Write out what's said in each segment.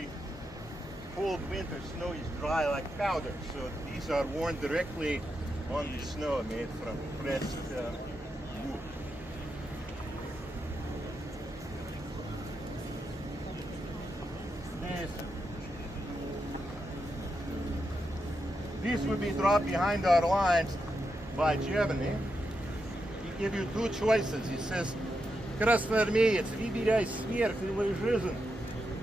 really cold winter snow is dry like powder. So these are worn directly on the snow made from pressed wood. This would be dropped behind our lines by Germany. He gives you two choices. He says, Красноармеец, выбирай смерть или жизнь.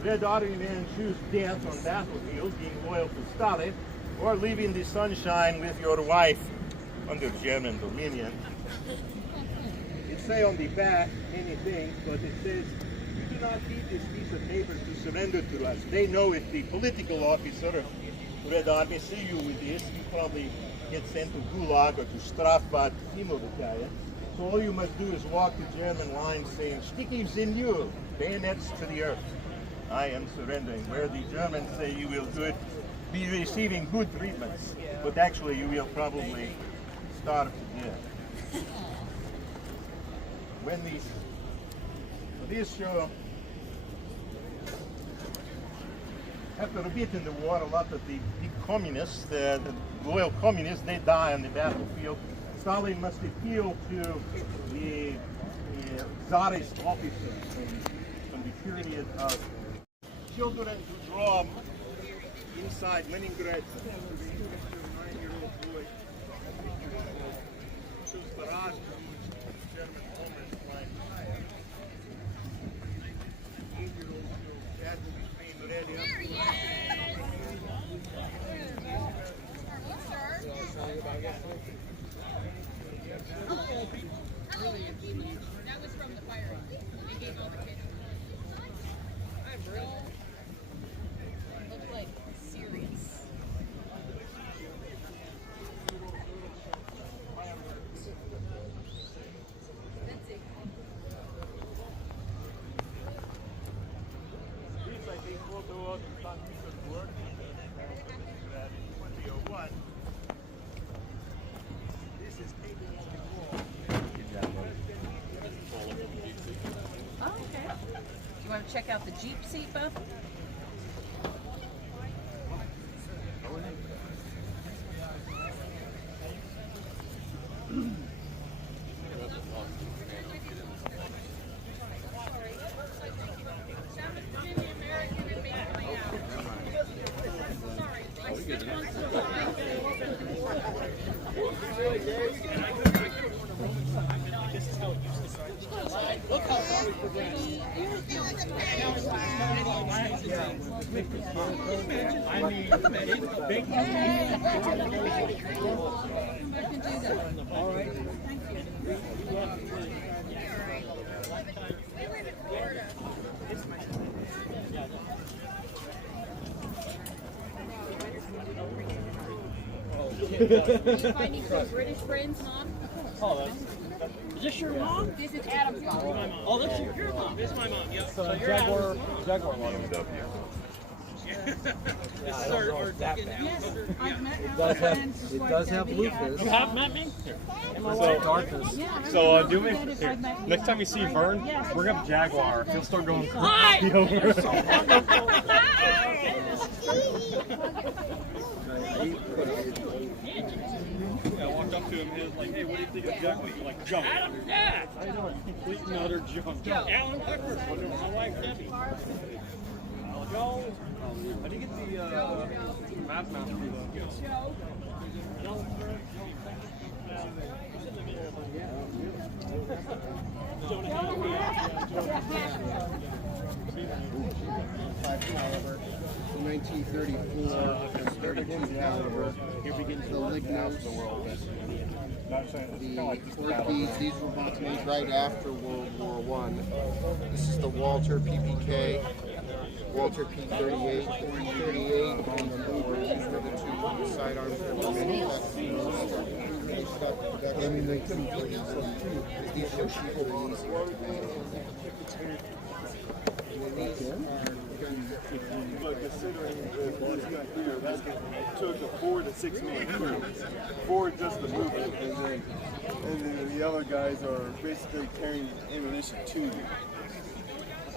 Red Army men choose death on battlefield, being loyal to Stalin, or living the sunshine with your wife under German dominion. It says on the back many things, but it says, you do not need this piece of paper to surrender to us. They know if the political officer of Red Army see you with this, you probably get sent to Gulag or to Strafbad Female Battalion. So all you must do is walk the German line saying, Sticky Zinyu, bayonets to the earth. I am surrendering. Where the Germans say you will be receiving good treatments, but actually you will probably starve to death. When these show, after a bit in the war, a lot of the communists, the loyal communists, they die on the battlefield. Stalin must appeal to the Tsarist officers from the period of children who grow up inside Leningrad. 9-year-old boy choose Farage, German homeless like 8-year-old dad will be trained ready up. That was from the Firearms. They gave all the kids. Looked like serious. That's it. These, I think, photo of the countries at work. That in 2001. This is taken on the wall. Oh, okay. You want to check out the Jeep seat, Buff? Finding some British friends, Mom? Oh, is this your mom? This is Adam's mom. Oh, this is your mom. This is my mom, yep. So Jaguar model. This is our fucking It does have loopers. You have met me? So, do me next time you see Vern, bring up Jaguar. He'll start going crazy over. I walked up to him and he was like, hey, what do you think of Jaguar? You're like, jump. Adam, yeah! I know, complete and utter jump. Alan Huckford, my wife Debbie. Joe, how do you get the math mouse for the Joe? Caliber, 1934, 32 caliber. Here begins the Lignos. These were bought made right after World War I. This is the Walter PPK, Walter P38, the P38, and the Luger. These were the two sidearms that were manufactured. I mean, they couldn't do these were cheaper and easier to make. But considering this guy here, that took a 4 to 6 man crew. 4 just to move it, and then the other guys are basically carrying ammunition to you.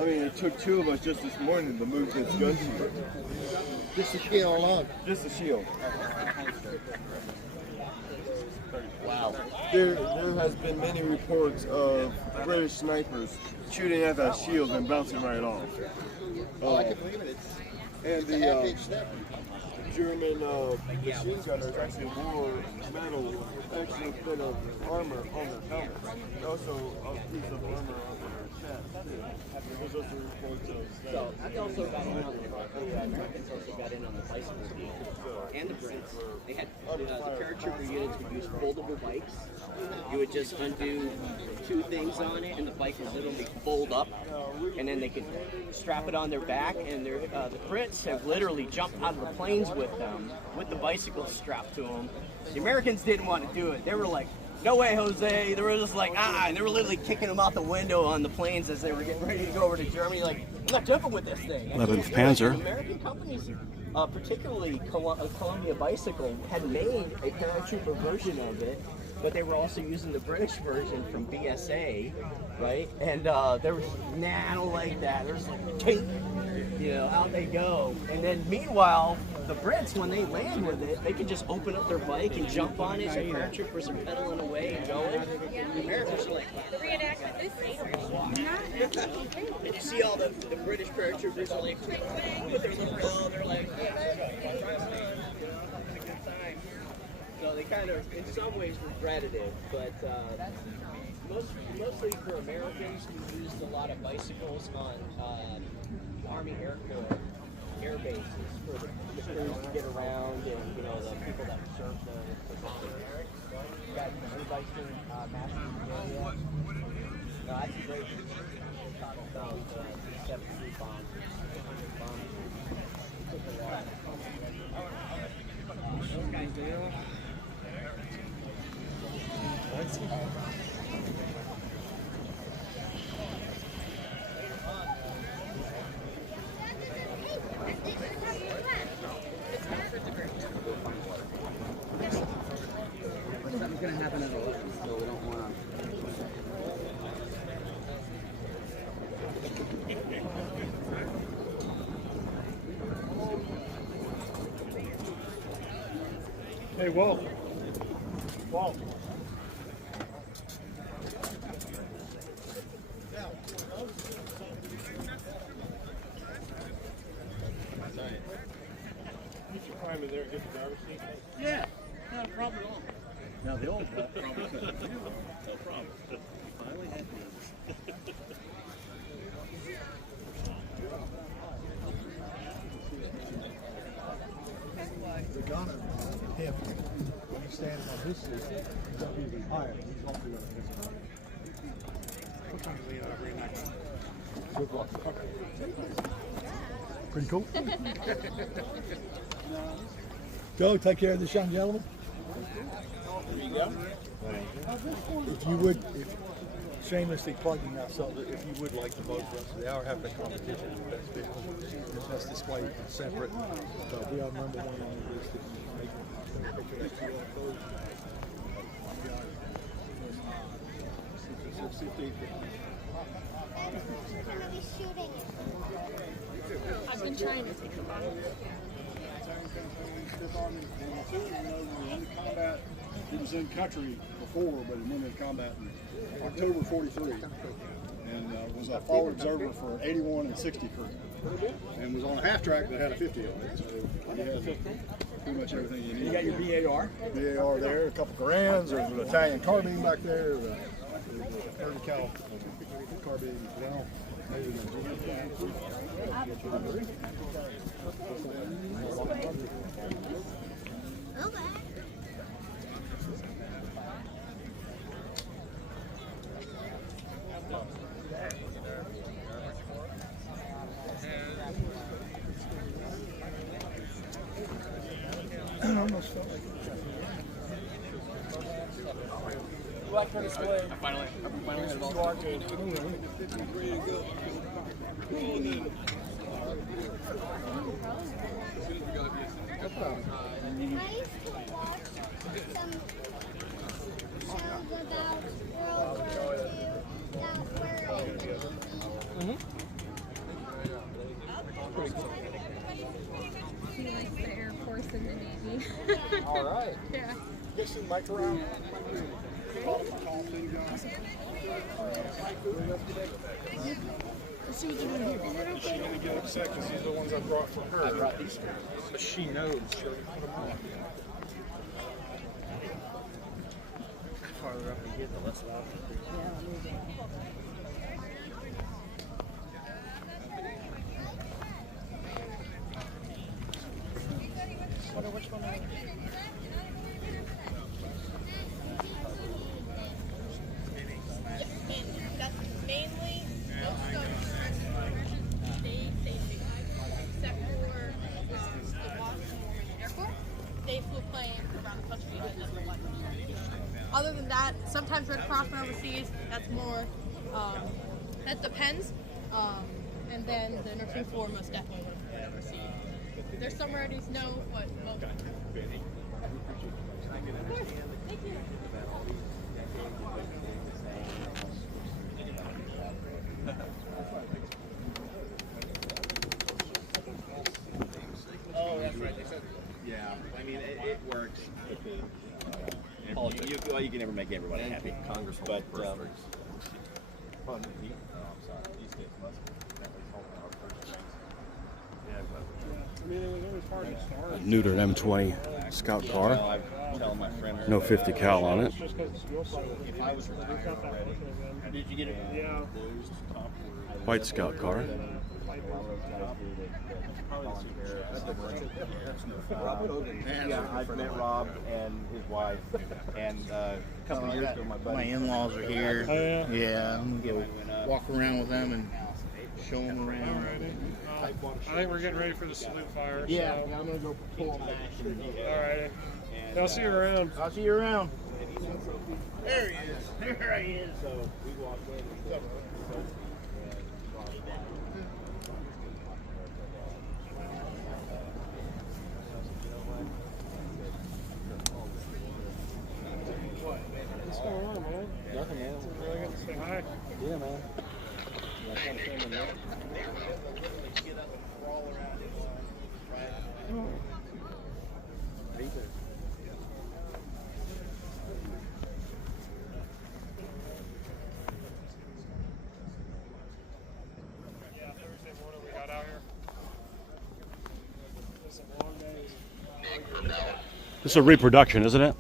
I mean, it took 2 of us just this morning to move this gun shield. Just the shield alone. Just the shield. Wow. There has been many reports of British snipers shooting at that shield and bouncing right off. Oh, I can believe it. And It's a half-inch step. German machine gunners actually wore metal extra bit of armor on their helmets. And also a piece of armor on their chest. There's also reports of that. So we also got in on the Americans also got in on the bicycle deal, and the Brits. They had the paratrooper units would use foldable bikes. You would just undo 2 things on it, and the bike would literally fold up, and then they could strap it on their back. And the Brits have literally jumped out of the planes with them, with the bicycles strapped to them. The Americans didn't want to do it. They were like, "No way, Jose!" They were just like, and they were literally kicking them out the window on the planes as they were getting ready to go over to Germany. Like, I'm not jumping with this thing. 11th Panzer. American companies, particularly Columbia Bicycle, had made a paratrooper version of it, but they were also using the British version from BSA, right? And there was, I don't like that. There's like, tink, out they go. And then meanwhile, the Brits, when they land with it, they can just open up their bike and jump on it. So paratroopers are pedaling away and going. The Americans are like, The reenactment this year. and you see all the British paratroopers are like, with their little bell, they're like, having a good time. So they kind of, in some ways, regretted it, but mostly for Americans, we used a lot of bicycles on Army Air Corps air bases for the crews to get around, and the people that serve the you got anybody seen Master area? No, that's a great talk about the 73 bombs. Those guys do. Something's gonna happen at 11, so we don't want to. Hey, Walt. Walt. You should climb in there and get the driver's seat. Yeah, not a problem at all. Now the old problem. No problem. Finally had They're gonna him when he's standing on his seat. He's up even higher. He's going to do it. What time is it? Reenactment. Pretty cool. Go take care of this young gentleman. There you go. If you would, shamelessly plugging ourselves, if you would like to vote for us, they are having a competition for best vehicle. This must display separate. But we are number 1 on the list. If you make a picture of that QR code. I've been trying to take a bottle. He was in country before, but he went into combat in October '43, and was a forward observer for 81 and 60 crew, and was on a half track that had a 50 on it. So he had pretty much everything you need. You got your BAR? BAR there, a couple Garans, there's an Italian carbine back there, the 30 cal carbine as well. Finally had it all. He likes the Air Force and the Navy. All right. Yeah. Get some mic around. Let's see what you're doing here. She's going to get upset because these are the ones I brought for her. I brought these. But she knows. She'll put them on. The farther up you get, the less loud. Which one are you? That's mainly most of they safety, except for the Washington Airport. They flew planes around the country as the one. Other than that, sometimes Red Cross when overseas. That's more. That depends. And then the nursing floor most definitely when overseas. There's some rarities, no, but most. Of course. Thank you. Oh, that's right. They said, yeah, I mean, it works. You can never make everybody happy. Congress, but Neutered M20 Scout car. No 50 cal on it. Did you get it? Yeah. White Scout car. Yeah, I've met Rob and his wife, and a couple of years ago, my in-laws are here. Oh, yeah? Yeah, I'm gonna go walk around with them and show them around. I think we're getting ready for the salute fire. Yeah, So. I'm gonna go pull them back. Alright. I'll see you around. I'll see you around. There he is. There he is. So we walked in. What's going on, man? Nothing, man. Really good to say hi. Yeah, man. Yeah, Thursday morning we got out here. It's some long days. This is a reproduction, isn't it?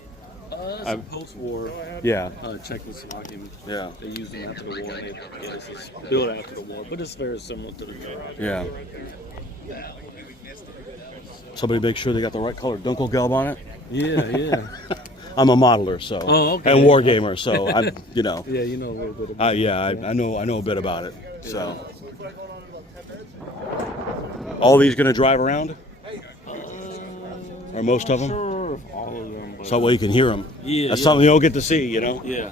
It's post-war. Yeah. Czechoslovakian. Yeah. They used them after the war. This is built after the war, but it's very similar to the Yeah. Somebody make sure they got the right color Dunkelgelb on it. Yeah, yeah. I'm a modeler, so okay. and war gamer, so I'm, you know. Yeah, you know a little bit about I know a bit about it. So, all these gonna drive around, or most of them? Sure, all of them. But So that way you can hear them. Yeah, That's yeah. something you don't get to see, you know. Yeah.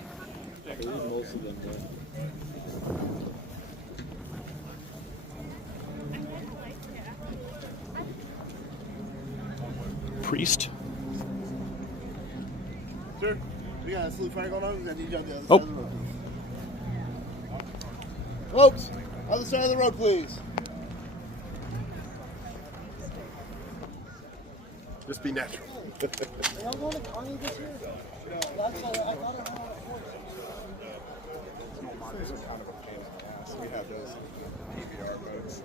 Most of them. Priest. Sir, we got a salute fire going on. I need you on the other Oh. side of the road. Folks, other side of the road, please. Just be natural. We have those PBR boats.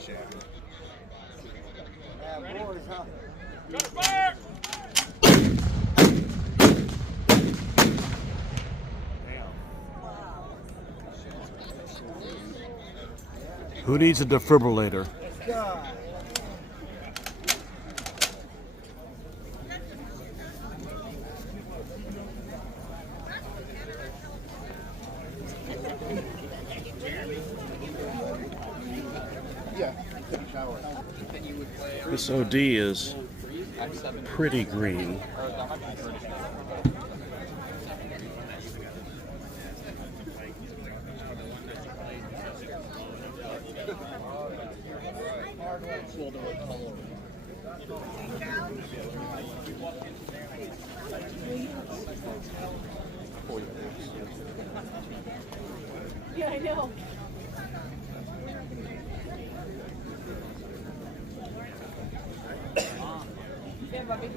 Shabby. Who needs a defibrillator? This OD is pretty green. Yeah, I know. here, Bubby.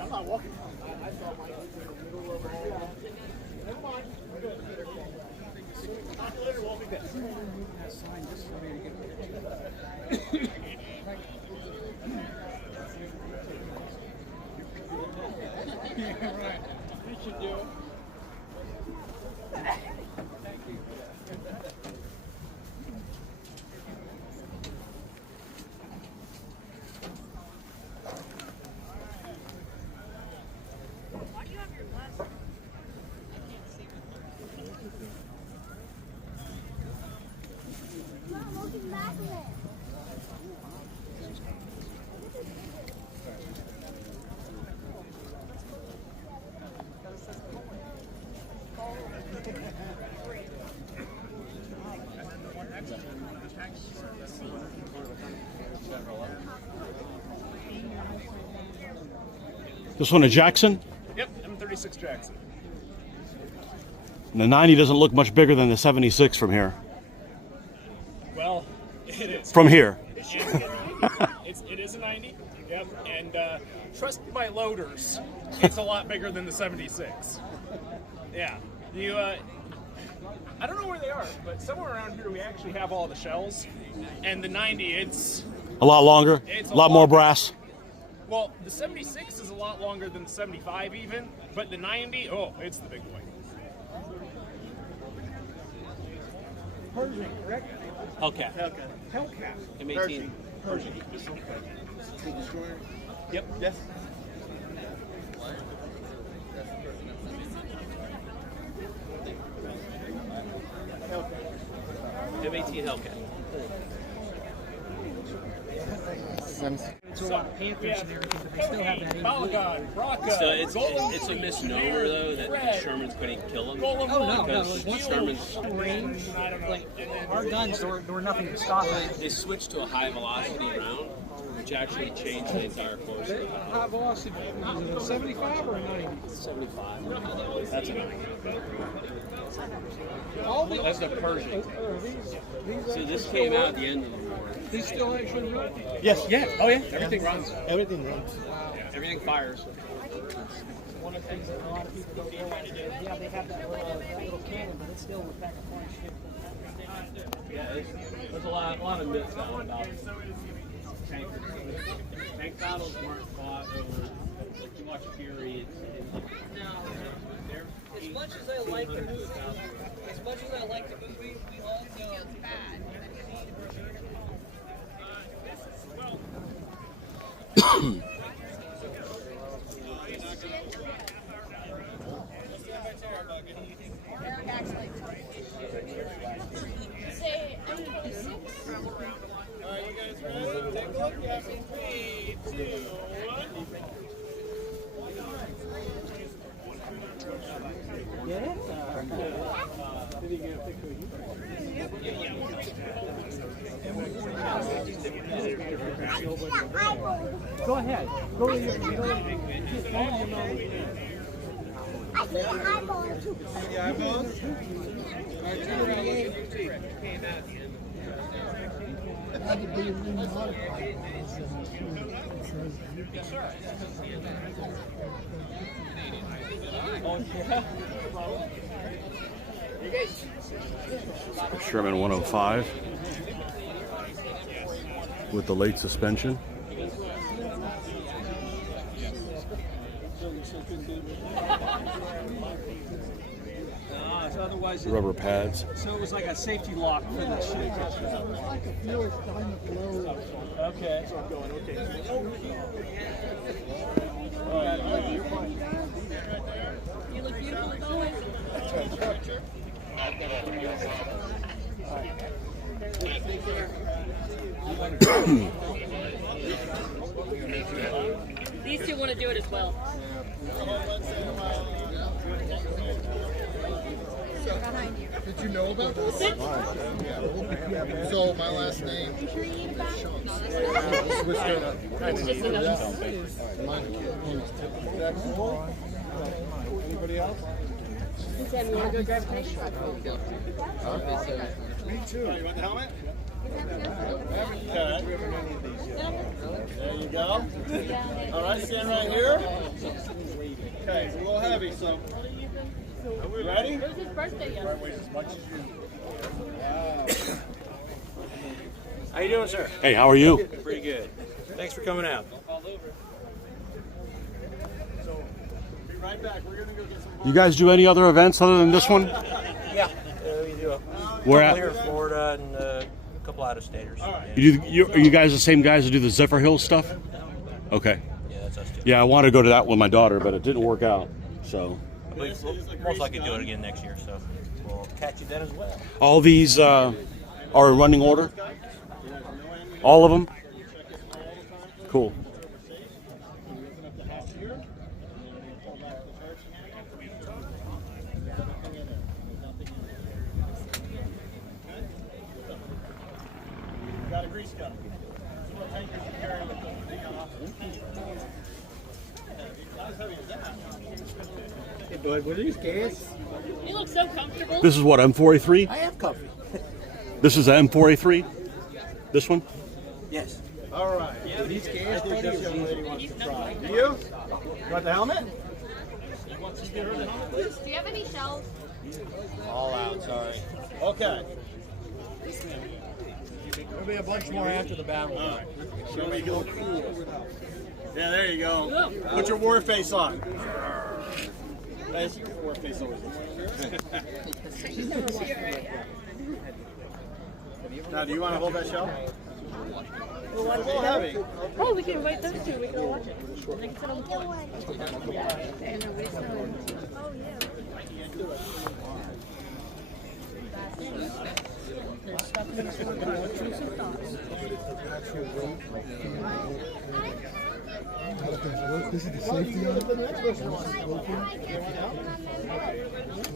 I'm not walking. Right. You should do it. Why do you have your glasses? Mom, look at back of it. This one a Jackson? Yep, M36 Jackson. And the 90 doesn't look much bigger than the 76 from here. Well, it is. From here. It is a 90. Yep, and trust my loaders, it's a lot bigger than the 76. Yeah, you. I don't know where they are, but somewhere around here we actually have all the shells, and the 90, it's A lot longer, It's a lot more brass. well, the 76 is a lot longer than the 75 even, but the 90, oh, it's the big boy. Persian, correct? Okay. Hellcat. M18. Persian. Yep. Yes. M18 Hellcat. It's a lot of Panthers and everything, but they still have that 80. So it's a misnomer though that Shermans couldn't kill them. Oh no, because once Shermans the range, like our guns, there were nothing to stop it. they switched to a high velocity round, which actually changed the entire course. High velocity, is it a 75 or a 90? 75. That's a 90. That's the Persian. So this came out at the end of the war. These still actually run? Yes, yeah, oh yeah, everything runs. Everything runs. Yeah, everything fires. One of the things that a lot of people don't realize is, yeah, they have that little cannon, but it's still a pack of punch shit. Yeah, there's a lot of myths out about tankers. Tank battles weren't fought over like too much fury. As much as I like the movie, we all know it's bad. Say M26. Alright, you guys ready? Take a look at me. 3, 2, 1. Go ahead. Go to your I think eyeball too. The eyeballs? Alright, turn around. Sherman 105 with the late suspension. So otherwise, Rubber pads. so it was like a safety lock for the shit. Okay. You look beautiful as always. These two want to do it as well. Did you know about this? So my last name. Anybody else? Sam, you want to go drive today? Me too. You want the helmet? Okay. There you go. All right, stand right here. Okay, it's a little heavy, so. Ready? It was his birthday yesterday. How you doing, sir? Hey, how are you? Pretty good. Thanks for coming out. So, be right back. We're going to go get some. You guys do any other events other than this one? Yeah, we do a Where couple at? here in Florida and a couple out-of-staters. Are you guys the same guys that do the Zephyr Hills stuff? Okay. Yeah, that's us too. Yeah, I wanted to go to that with my daughter, but it didn't work out. So I believe we'll most likely do it again next year, so we'll catch you then as well. all these are in running order. All of them. Cool. Got a grease gun. What tankers you carry with them? Not as heavy as that. Hey, bud, what are these gas? You look so comfortable. This is what, M4A3? I am comfy. This is the M4A3? This one? Yes. All right. Are these gas? I think this young lady wants to try. Do you? You want the helmet? Do you have any shells? All out, sorry. Okay. There'll be a bunch more after the battle. All right. Show me go cool. Yeah, there you go. Put your war face on. Nice. Your war face always looks Now, do you want to hold that shell? It's a little heavy. Oh, we can invite those two. We can all watch it. They can sit on the floor. Oh, yeah.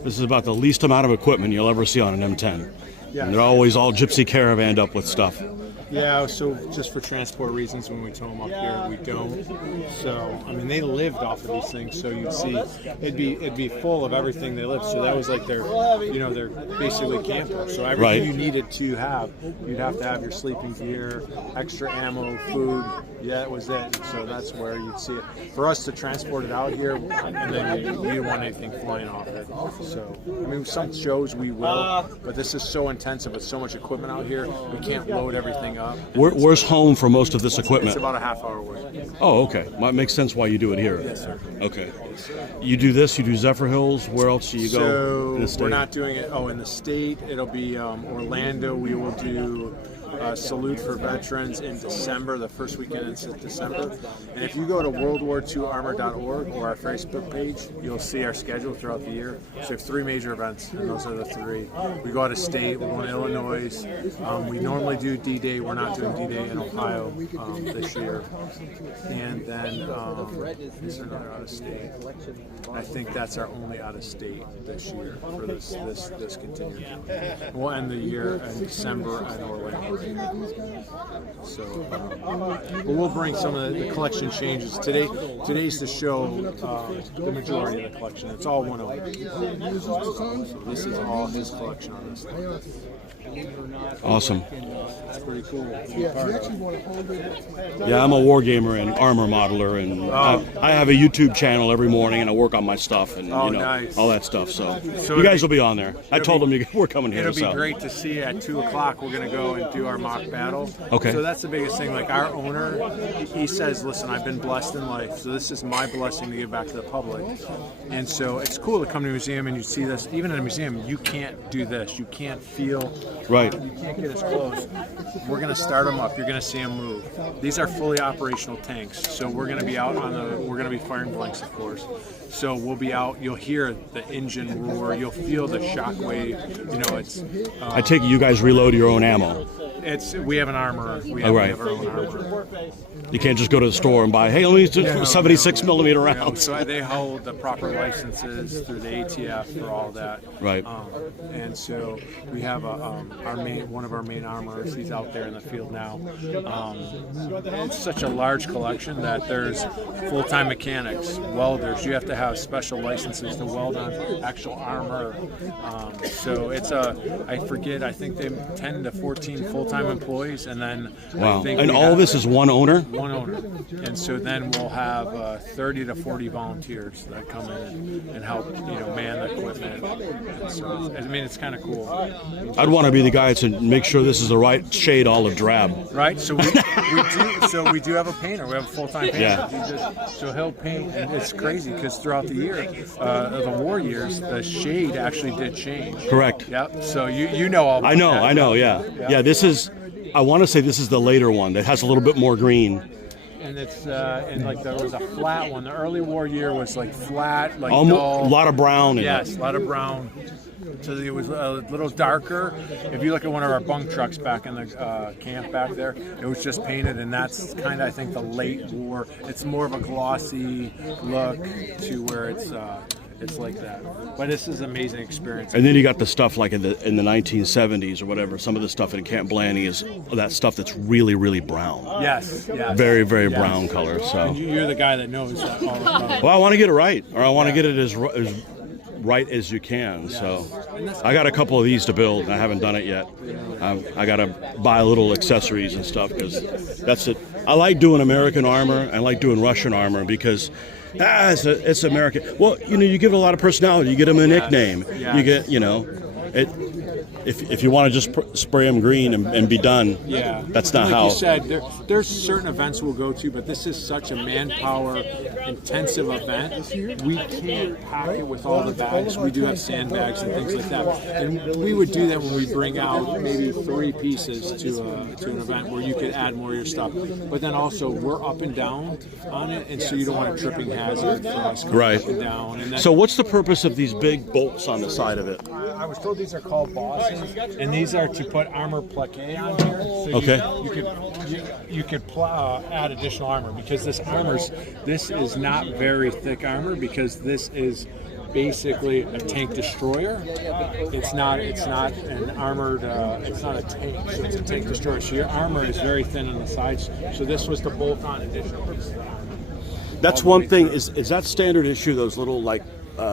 This is about the least amount of equipment you'll ever see on an M10. Yeah. And they're always all gypsy caravaned up with stuff. Yeah, so just for transport reasons, when we tow them up here, we don't. So, I mean, they lived off of these things, so you'd see it'd be full of everything they lived. So that was like their, they're basically campers. So everything Right. you needed to have, you'd have to have your sleeping gear, extra ammo, food. Yeah, that was it. So that's where you'd see it. For us to transport it out here, and then you didn't want anything flying off it. So, I mean, some shows we will, but this is so intensive with so much equipment out here, we can't load everything up. Where's home for most of this equipment? It's about a half hour away. Oh, okay. That makes sense why you do it here. Yes, sir. Okay. You do this, you do Zephyr Hills. Where else do you go in the So state? we're not doing it. Oh, in the state, it'll be Orlando. We will do Salute for Veterans in December, the first weekend in December. And if you go to WW2armor.org or our Facebook page, you'll see our schedule throughout the year. So we have 3 major events, and those are the 3. We go out of state. We're going to Illinois. We normally do D-Day. We're not doing D-Day in Ohio this year. And then is there another out of state? I think that's our only out of state this year for this contingent. We'll end the year in December in Orlando. So, but we'll bring some of the collection changes. Today's the show the majority of the collection. It's all one owner. So this is all his collection on this thing. Awesome. That's pretty cool. Yeah, I'm a war gamer and armor modeler, and I have a YouTube channel every morning, and I work on my stuff and nice. all that stuff. So So you guys will be on there. I told them we're coming here. It'll be so. great to see at 2 o'clock. We're going to go and do our mock battle. Okay. So that's the biggest thing. Like our owner, he says, listen, I've been blessed in life. So this is my blessing to give back to the public. And so it's cool to come to a museum and you see this. Even in a museum, you can't do this. You can't feel. Right. You can't get as close. We're going to start them up. You're going to see them move. These are fully operational tanks. So we're going to be out we're going to be firing blanks, of course. So we'll be out. You'll hear the engine roar. You'll feel the shock wave. It's. I take it you guys reload your own ammo. We have an armor. We Oh, right. have our own armor. You can't just go to the store and buy, hey, only 76 millimeter rounds. So they hold the proper licenses through the ATF for all that. Right. And so we have one of our main armorers. He's out there in the field now. It's such a large collection that there's full-time mechanics, welders. You have to have special licenses to weld on actual armor. So it's I think they have 10 to 14 full-time employees, and then Wow. I think And we all have this is one owner? one owner. And so then we'll have 30 to 40 volunteers that come in and help, man the equipment. And so it's kind of cool. I'd want to be the guy to make sure this is the right shade olive drab. Right, so we do have a painter. We have a full-time painter. Yeah. So he'll paint, and it's crazy because throughout the year, the war years, the shade actually did change. Correct. Yep. So you know all about that. I know, yeah. Yeah, this is, I want to say this is the later one that has a little bit more green. And it's there was a flat one. The early war year was like flat, like Almost, dull. a lot of brown in Yes, it. a lot of brown. So it was a little darker. If you look at one of our bunk trucks back in the camp back there, it was just painted, and that's kind of, I think, the late war. It's more of a glossy look to where it's like that. But this is an amazing experience. And then you got the stuff like in the 1970s or whatever. Some of the stuff in Camp Blaney is that stuff that's really, really brown. Yes. Very, very brown color. So. And you're the guy that knows that all about it. Well, I want to get it right, or I want to get it as right as you can. So I got a couple of these to build, and I haven't done it yet. I got to buy little accessories and stuff because that's it. I like doing American armor. I like doing Russian armor because it's American. Well, you give it a lot of personality. You get them a nickname. Yes. You get, if you want to just spray them green and be done, yeah, that's not like how. You said, there's certain events we'll go to, but this is such a manpower intensive event. We can't pack it with all the bags. We do have sandbags and things like that, and we would do that when we bring out maybe 3 pieces to an event where you could add more of your stuff. But then also we're up and down on it, and so you don't want a tripping hazard for us going Right. up and down. And then, So what's the purpose of these big bolts on the side of it? I was told these are called bosses, and these are to put armor plaqué on here. So Okay. you could add additional armor because this is not very thick armor because this is basically a tank destroyer. It's not an armored. It's not a tank, so it's a tank destroyer. So your armor is very thin on the sides. So this was the bolt-on additional piece of armor. That's one thing. Is that standard issue? Those little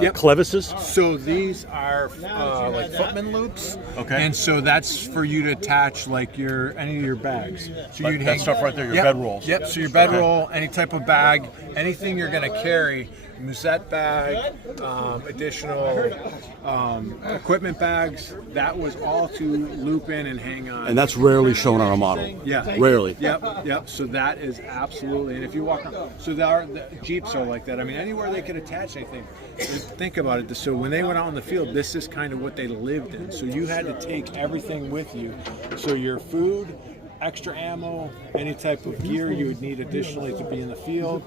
Yep. clevises? So these are like footman loops. Okay. And so that's for you to attach like any of your bags. So Like you'd that hang stuff right there, your Yep. bedrolls. Yep. So your bedroll, Okay. any type of bag, anything you're going to carry, musette bag, additional equipment bags. That was all to loop in and hang on. And that's rarely shown on a model. Yeah. Rarely. Yep. So that is absolutely, and if you walk around, so the Jeeps are like that. I mean, anywhere they could attach anything. Think about it. So when they went out in the field, this is kind of what they lived in. So you had to take everything with you. So your food, extra ammo, any type of gear you would need additionally to be in the field.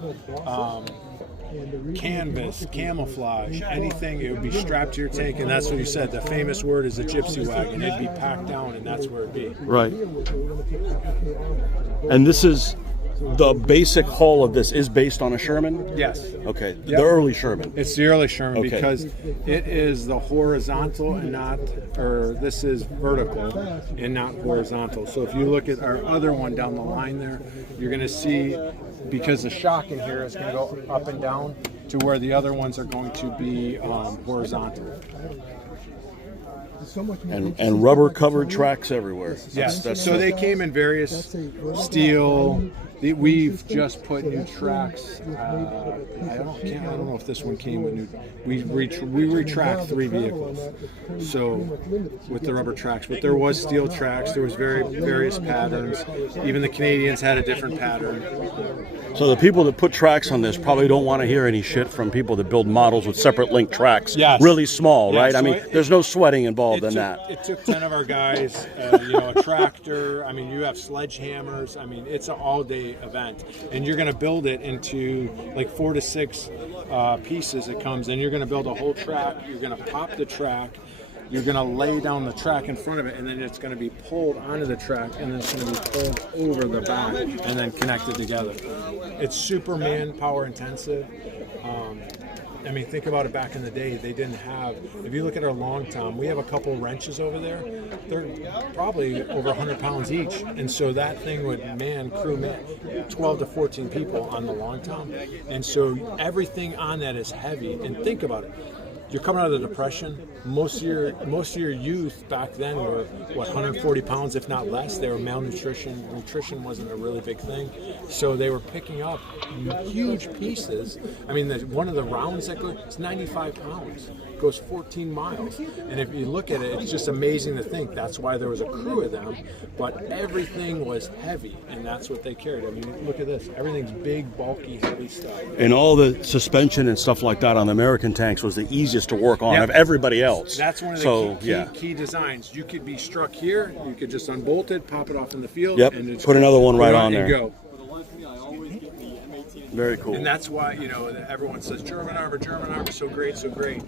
Canvas, camouflage, anything, it would be strapped to your tank, and that's what you said. The famous word is a gypsy wagon. It'd be packed down, and that's where it'd be. Right. And this is the basic hull of this is based on a Sherman? Yes. Okay. Yep. The early Sherman. It's the early Sherman Okay. because it is the horizontal and not, or this is vertical and not horizontal. So if you look at our other one down the line there, you're going to see, because the shock in here is going to go up and down to where the other ones are going to be horizontal. And rubber covered tracks everywhere. Yes. That's So they came in various steel. We've just put new tracks. I don't know if this one came with new. We retracked 3 vehicles. So with the rubber tracks, but there was steel tracks. There was various patterns. Even the Canadians had a different pattern. So the people that put tracks on this probably don't want to hear any shit from people that build models with separate link tracks. Yes. Really small, Yeah, right? so I mean, there's no sweating involved in that. It took 10 of our guys, a tractor. I mean, you have sledgehammers. I mean, it's an all-day event, and you're going to build it into like 4 to 6 pieces. It comes, and you're going to build a whole track. You're going to pop the track. you're going to lay down the track in front of it, and then it's going to be pulled onto the track, and then it's going to be pulled over the back, and then connected together. It's super manpower intensive. I mean, think about it back in the day. They didn't have, if you look at our long tom, we have a couple wrenches over there. They're probably over 100 pounds each. And so that thing would crew man 12 to 14 people on the long tom. And so everything on that is heavy. And think about it. You're coming out of the Depression. Most of your youth back then were 140 pounds, if not less. They were malnutrition. Nutrition wasn't a really big thing, so they were picking up huge pieces. I mean, one of the rounds that goes, it's 95 pounds. Goes 14 miles, and if you look at it, it's just amazing to think that's why there was a crew of them, but everything was heavy, and that's what they carried. I mean, look at this, everything's big, bulky, heavy stuff. And all the suspension and stuff like that on the American tanks was the easiest to work on of everybody else. That's one of the key designs. You could be struck here, you could just unbolt it, pop it off in the field, and put another one right on there. Go. Very cool. And that's why, everyone says German armor, so great, so great.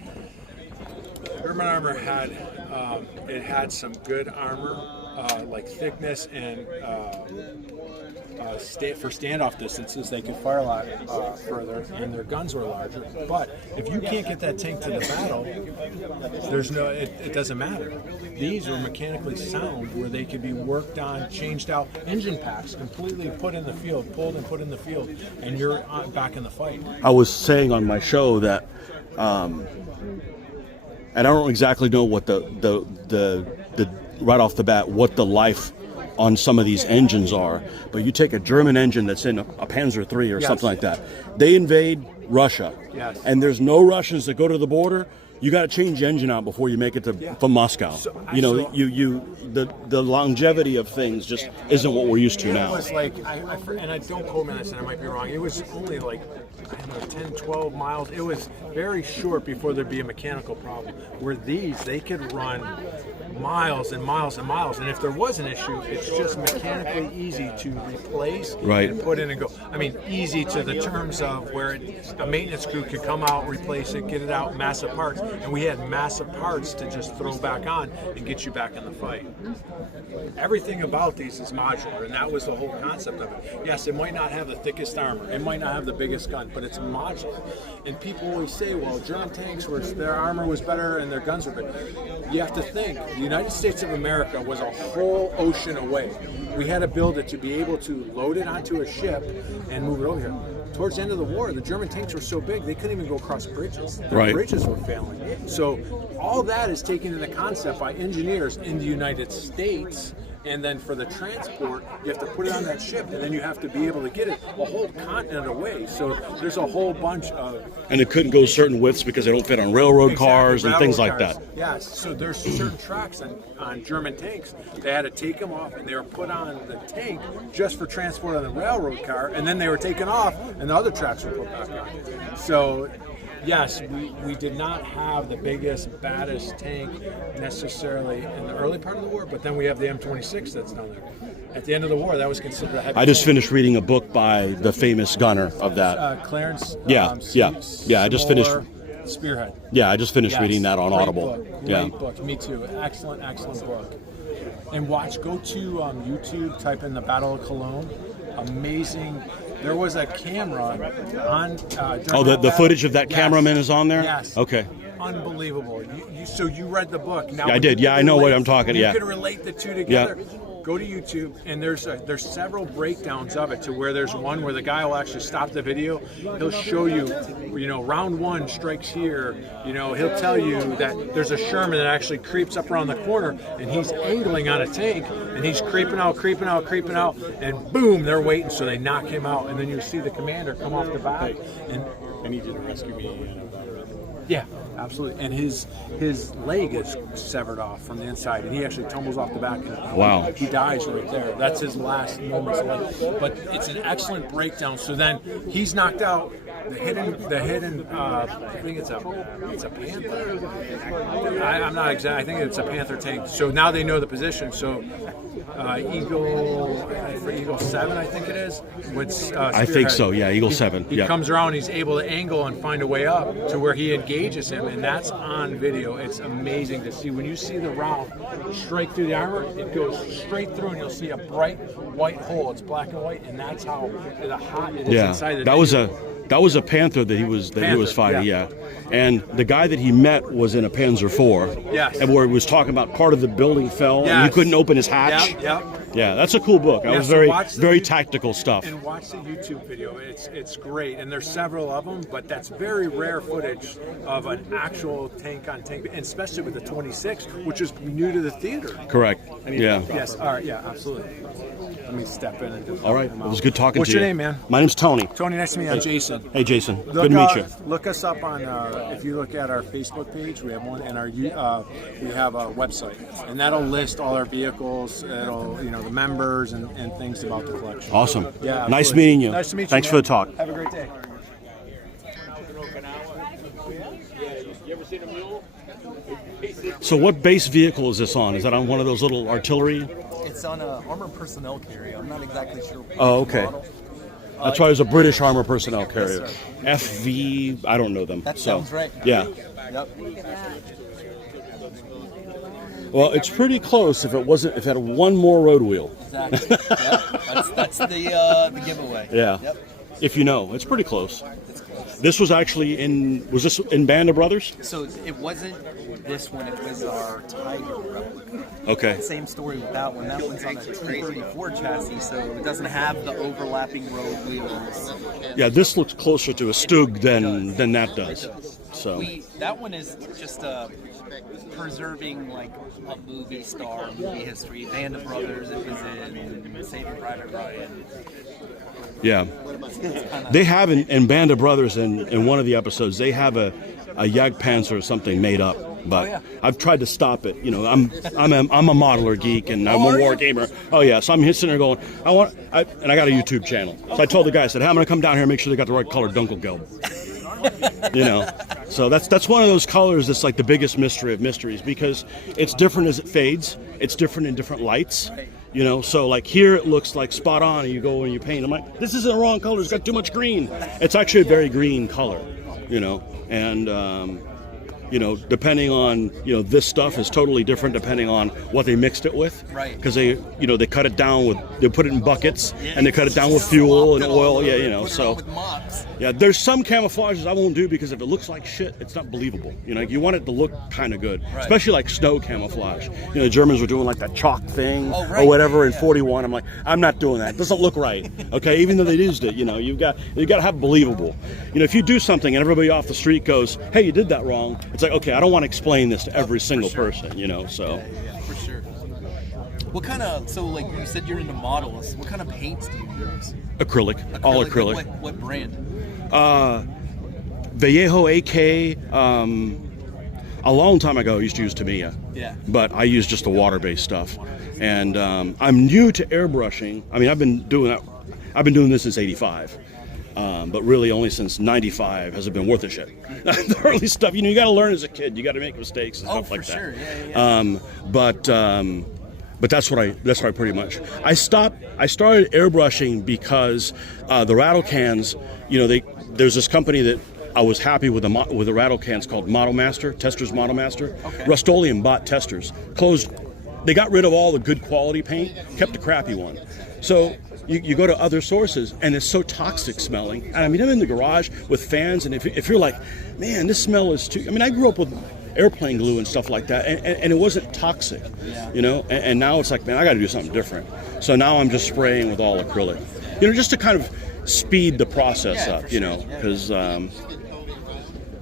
German armor had some good armor, like thickness and for standoff distances. They could fire a lot further, and their guns were larger. But if you can't get that tank to the battle, it doesn't matter. These were mechanically sound, where they could be worked on, changed out, engine packs completely put in the field, pulled and put in the field, and you're back in the fight. I was saying on my show that. And I don't exactly know what the right off the bat what the life on some of these engines are, but you take a German engine that's in a Panzer III or something like that. They invade Russia, and there's no Russians that go to the border. You got to change the engine out before you make it from Moscow. The longevity of things just isn't what we're used to now. It was like, and I don't quote me on this, and I might be wrong. It was only like 10, 12 miles. It was very short before there'd be a mechanical problem. Where they could run miles and miles and miles, and if there was an issue, it's just mechanically easy to replace and put in and go. I mean, easy to the terms of where a maintenance crew could come out, replace it, get it out, massive parts, and we had massive parts to just throw back on and get you back in the fight. Everything about these is modular, and that was the whole concept of it. Yes, it might not have the thickest armor, it might not have the biggest gun, but it's modular. And people always say, well, German tanks, their armor was better and their guns were better. You have to think, the United States of America was a whole ocean away. We had to build it to be able to load it onto a ship and move it over here. Towards the end of the war, the German tanks were so big they couldn't even go across bridges. The bridges were failing. So all that is taken into concept by engineers in the United States. And then for the transport, you have to put it on that ship, and then you have to be able to get it a whole continent away. So there's a whole bunch of... And it couldn't go certain widths because they don't fit on railroad cars and things like that. Yes, so there's certain tracks on German tanks. They had to take them off, and they were put on the tank just for transport on the railroad car, and then they were taken off, and the other tracks were put back on. So... yes, we did not have the biggest, baddest tank necessarily in the early part of the war, but then we have the M26 that's down there. At the end of the war, that was considered a heavy I just finished reading a book by the famous gunner of that. Clarence. Yeah, I just finished. Spearhead. Yeah, I just finished reading that on Audible. Great book. Me too. Excellent, excellent book. And go to YouTube, type in the Battle of Cologne. Amazing. There was a camera on... the footage of that cameraman is on there? Yes. Okay. Unbelievable. So you read the book. Now I did. Yeah, I know what I'm talking. You can relate the two together. Yeah. Go to YouTube, and there's several breakdowns of it, to where there's one where the guy will actually stop the video. He'll show you, round one strikes here. He'll tell you that there's a Sherman that actually creeps up around the corner, and he's angling on a tank, and he's creeping out, and boom, they're waiting, so they knock him out, and then you see the commander come off the back. And I need you to rescue me. Yeah, absolutely. And his leg is severed off from the inside, and he actually tumbles off the back. And he dies right there. That's his last moments of life. But it's an excellent breakdown. So then he's knocked out. the hidden. I think it's a Panther. I'm not exact. I think it's a Panther tank. So now they know the position. So Eagle 7, I think it is. With, I think so. Yeah, Eagle 7. He comes around. He's able to angle and find a way up to where he engages him, and that's on video. It's amazing to see. When you see the round strike through the armor, it goes straight through, and you'll see a bright white hole. It's black and white, and that's how hot it is inside the That was a Panther that he was fighting, yeah. And the guy that he met was in a Panzer IV. Yes. And where he was talking about part of the building fell and he couldn't open his hatch. Yep. Yeah, that's a cool book. That was very tactical stuff. And watch the YouTube video. It's great. And there's several of them, but that's very rare footage of an actual tank on tank, and especially with the 26, which is new to the theater. Correct. Yeah. Yes. All right. Yeah. Absolutely. Let me step in and just. All right. It was good talking What's to you. your name, man? My name's Tony. Tony, nice to meet you. I'm Jason. Hey, Jason. Good to meet you. Look us up on. If you look at our Facebook page, we have one, and we have a website, and that'll list all our vehicles. It'll the members and things about the collection. Awesome. Yeah. Nice Absolutely. meeting you. Nice to meet you. Thanks man. for the talk. Have a great day. So what base vehicle is this on? Is that on one of those little artillery? It's on a armored personnel carrier. I'm not exactly sure. Oh, okay. Model. That's why it was a British armor personnel carrier. FV, I don't know them. That sounds right. Yeah. Yep. Well, it's pretty close if it had one more road wheel. Exactly. Yep. That's the giveaway. Yeah. Yep. If you know, it's pretty close. This was actually was this in Band of Brothers? So it wasn't this one, it was our Tiger replica. Okay. Same story with that one. That one's on a T-34 chassis, so it doesn't have the overlapping road wheels. Yeah, this looks closer to a Stug than that does. So that one is just preserving like a movie star, movie history. Band of Brothers, it was in Saving Private Ryan. Yeah, they have in Band of Brothers in one of the episodes. They have a Jagdpanzer or something made up, but I've tried to stop it. I'm a modeler geek and I'm a war gamer. Oh yeah, so I'm sitting there going, and I got a YouTube channel. So I told the guy, I said, hey, I'm gonna come down here and make sure they got the right color Dunkelgelb. So that's one of those colors that's like the biggest mystery of mysteries, because it's different as it fades. It's different in different lights. So like here it looks like spot on, and you go and you paint. I'm like, this isn't the wrong color. It's got too much green. It's actually a very green color, and depending on this stuff is totally different depending on what they mixed it with. Right. Because they cut it down they put it in buckets and they cut it down with fuel and oil. Yeah, so. Yeah, there's some camouflages I won't do because if it looks like shit, it's not believable. You want it to look kind of good, especially like snow camouflage. The Germans were doing like that chalk thing or whatever in 41. I'm like, I'm not doing that. It doesn't look right. Okay, even though they used it, you got to have believable. If you do something and everybody off the street goes, hey, you did that wrong. It's like, okay, I don't want to explain this to every single person. So. Yeah, for sure. What kind of, so like you said you're into models, what kind of paints do you use? Acrylic. All acrylic. Like what brand? Vallejo AK, a long time ago I used to use Tamiya. Yeah. But I use just the water-based stuff. And I'm new to airbrushing. I mean, I've been doing this since '85. But really only since '95 has it been worth a shit. The early stuff, you got to learn as a kid. You got to make mistakes and stuff like that. Sure. Yeah. But that's what I pretty much. I started airbrushing because the rattle cans, there's this company that I was happy with the rattle cans called Model Master, Testors Model Master. Okay. Rust-Oleum bought Testors, closed. They got rid of all the good quality paint, kept the crappy one. So you go to other sources and it's so toxic smelling. And I mean, I'm in the garage with fans, and if you're like, man, this smell is too. I mean, I grew up with airplane glue and stuff like that, and it wasn't toxic, and now it's like, man, I got to do something different. So now I'm just spraying with all acrylic, just to kind of speed the process up, because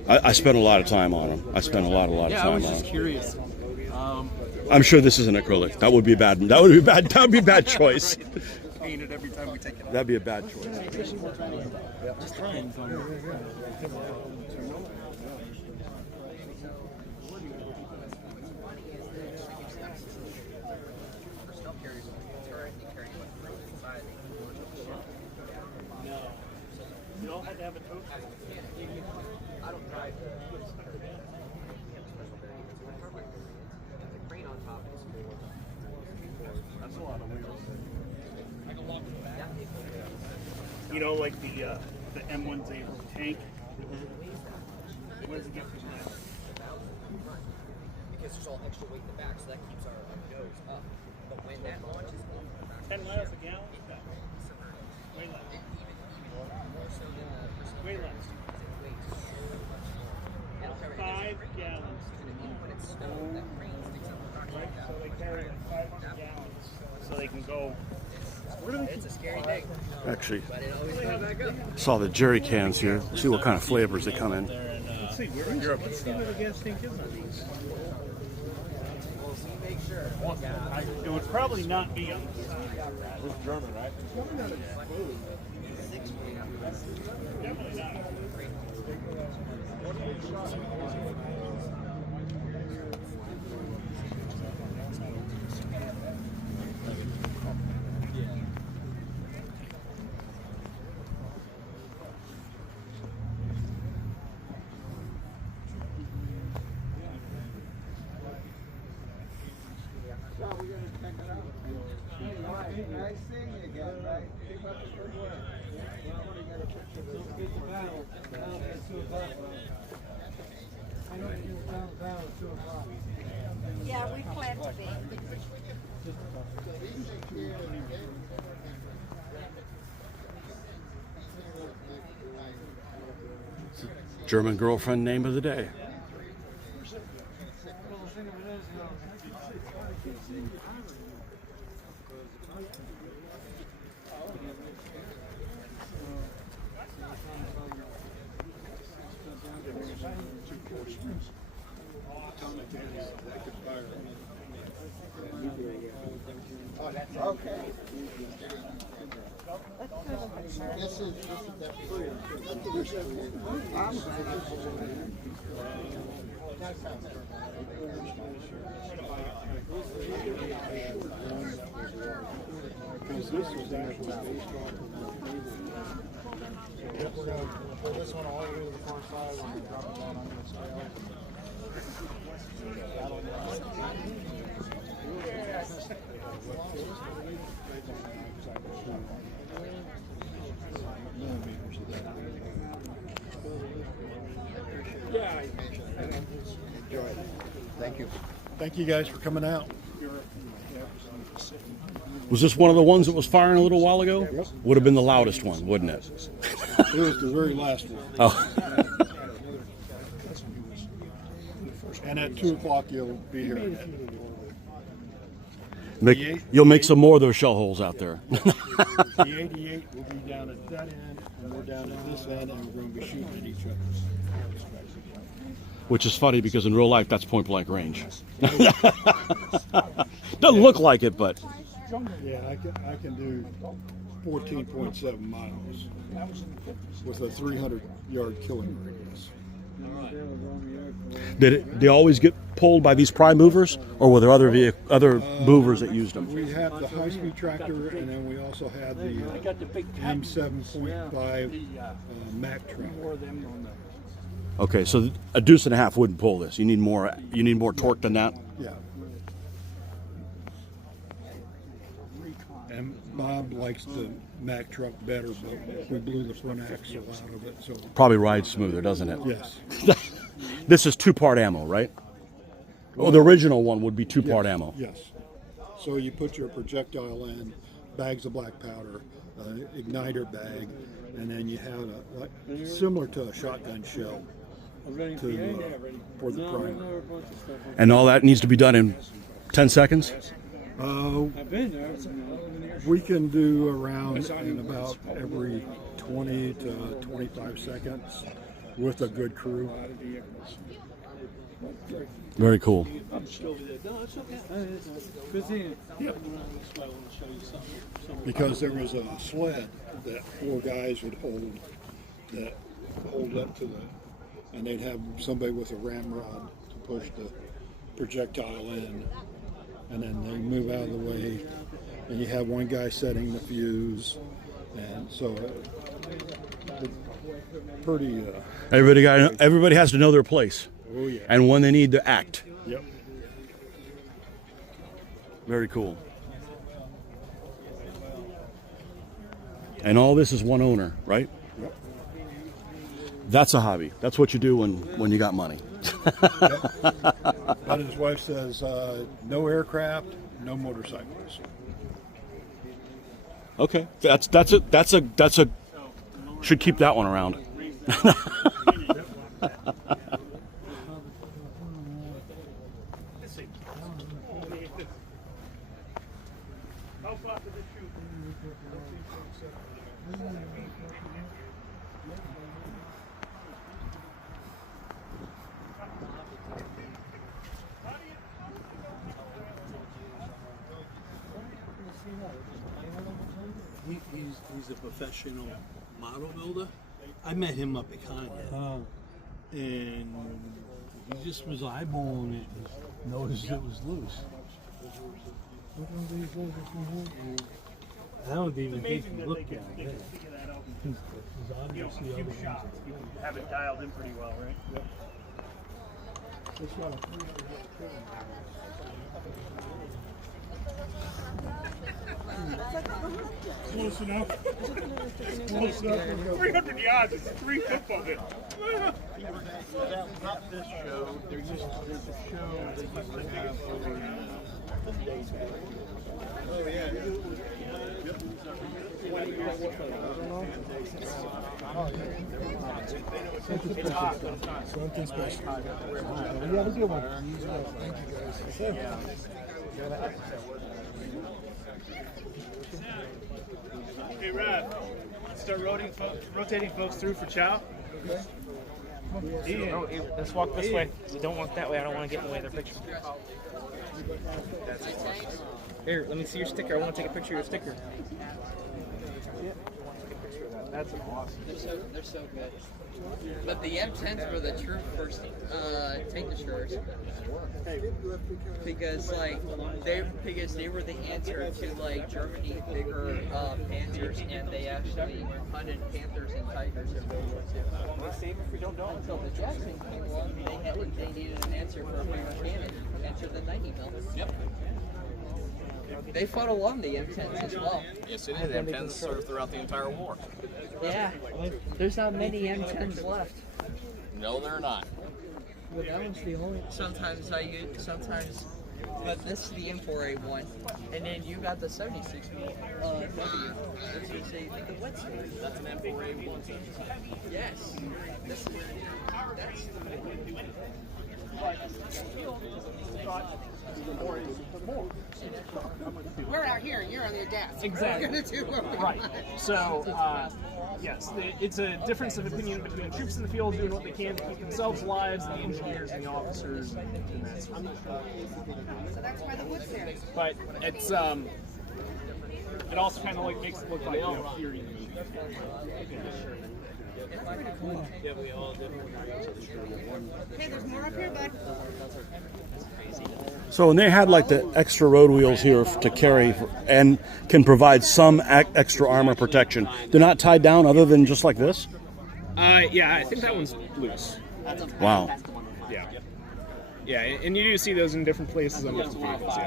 I spent a lot of time on them. I spent a lot of time on them. Yeah, I was just curious. I'm sure this is an acrylic. That would be bad. That would be a bad choice. Paint it every time we take it off. That'd be a bad choice. Just trying. You don't have to WW2? I don't drive. The crane on top is for. That's a lot of wheels. You know, like the M1's tank. What does it get from that? Because there's all extra weight in the back, so that keeps our nose up. But when that launches up, 10 miles a gallon? Way less. Way less. 5 gallons. When it's snowed, that crane sticks up the back like that. So they carry like 500 gallons. So they can go. It's a scary thing. Actually, But it always comes back up. saw the jerry cans here. See what kind of flavors they come in. Let's see, we're in Europe and stuff. What do the gas tank is on these? Well, it would probably not be on the side. This is German, right? Definitely not. Yeah, we plan to be. German girlfriend name of the day. Okay. This is Because this was actually based off of Yep, we're going to pull this one all the way to the far side. We're going to drop it down on the scale. Yeah. Enjoy it. Thank you. Thank you guys for coming out. Was this one of the ones that was firing a little while ago? Yep. Would have been the loudest one, wouldn't it? It was the very last one. Oh. And at 2 o'clock you'll be here. You'll make some more of those shell holes out there. The 88 will be down at that end, and we're down at this end, and we're going to be shooting at each other. Which is funny because in real life that's point blank range. Doesn't look like it, but. Yeah, I can do 14.7 miles with a 300-yard killing radius. Did they always get pulled by these prime movers, or were there other movers that used them? We had the high-speed tractor, and then we also had the M7.5 Mack tractor. Okay, so a deuce and a half wouldn't pull this. You need more. You need more torque than that. Yeah. And Bob likes the Mack truck better, but we blew the front axle out of it, so. Probably rides smoother, doesn't it? Yes. This is 2-part ammo, right? Oh, the original one would be 2-part ammo. Yes. So you put your projectile in, bags of black powder, igniter bag, and then you have similar to a shotgun shell for the primer. And all that needs to be done in 10 seconds? We can do around in about every 20 to 25 seconds with a good crew. Very cool. Because there was a sled that 4 guys would hold up to and they'd have somebody with a ramrod to push the projectile in, and then they move out of the way, and you have one guy setting the fuse, and so pretty. Everybody has to know their place. Oh yeah. And when they need to act. Yep. Very cool. And all this is one owner, right? Yep. That's a hobby. That's what you do when you got money. But his wife says no aircraft, no motorcycles. Okay, that's a should keep that one around. He's a professional model builder. I met him up at Kanye, and he just was eyeballing it and noticed it was loose. I don't even think he looked at it. He's obviously other ones. You have it dialed in pretty well, right? Yep. Close enough. Close enough. 300 yards. It's 3 football field. Not this show. There's a show that used to have over the days. Oh yeah. It's hot. Something special. You have a good one. Thank you guys. Hey, Rob. Start rotating folks through for chow. Oh, let's walk this way. We don't walk that way. I don't want to get in the way of their picture. Here, let me see your sticker. I want to take a picture of your sticker. That's awesome. They're so good. But the M10s were the true first tank destroyers. Because they were the answer to like Germany bigger Panthers, and they actually hunted Panthers and Tigers in World War II. We'll save if we don't know. Until the Jackson came along, they needed an answer for a bigger cannon. Enter the 90 mil. Yep. They fought along the M10s as well. Yes, it is. The M10s served throughout the entire war. Yeah, there's not many M10s left. No, they're not. But that one's the only. Sometimes, but this is the M4A1, and then you got the 76 W. This is the wet series. That's an M4A1. Yes. This is that's the. We're out here, you're on your desk. Exactly. We're gonna do what we Right. want. So, yes, it's a difference of opinion between troops in the field doing what they can to keep themselves alive, and the engineers and the officers and that sort of thing. So that's why the wood's there. But it's it also kind of like makes it look like Fury in the movie. Yeah, we all definitely. Hey, there's more up here, bud. So when they had like the extra road wheels here to carry and can provide some extra armor protection, they're not tied down other than just like this? Yeah, I think that one's loose. Wow. Yeah. Yeah, and you do see those in different places on different vehicles.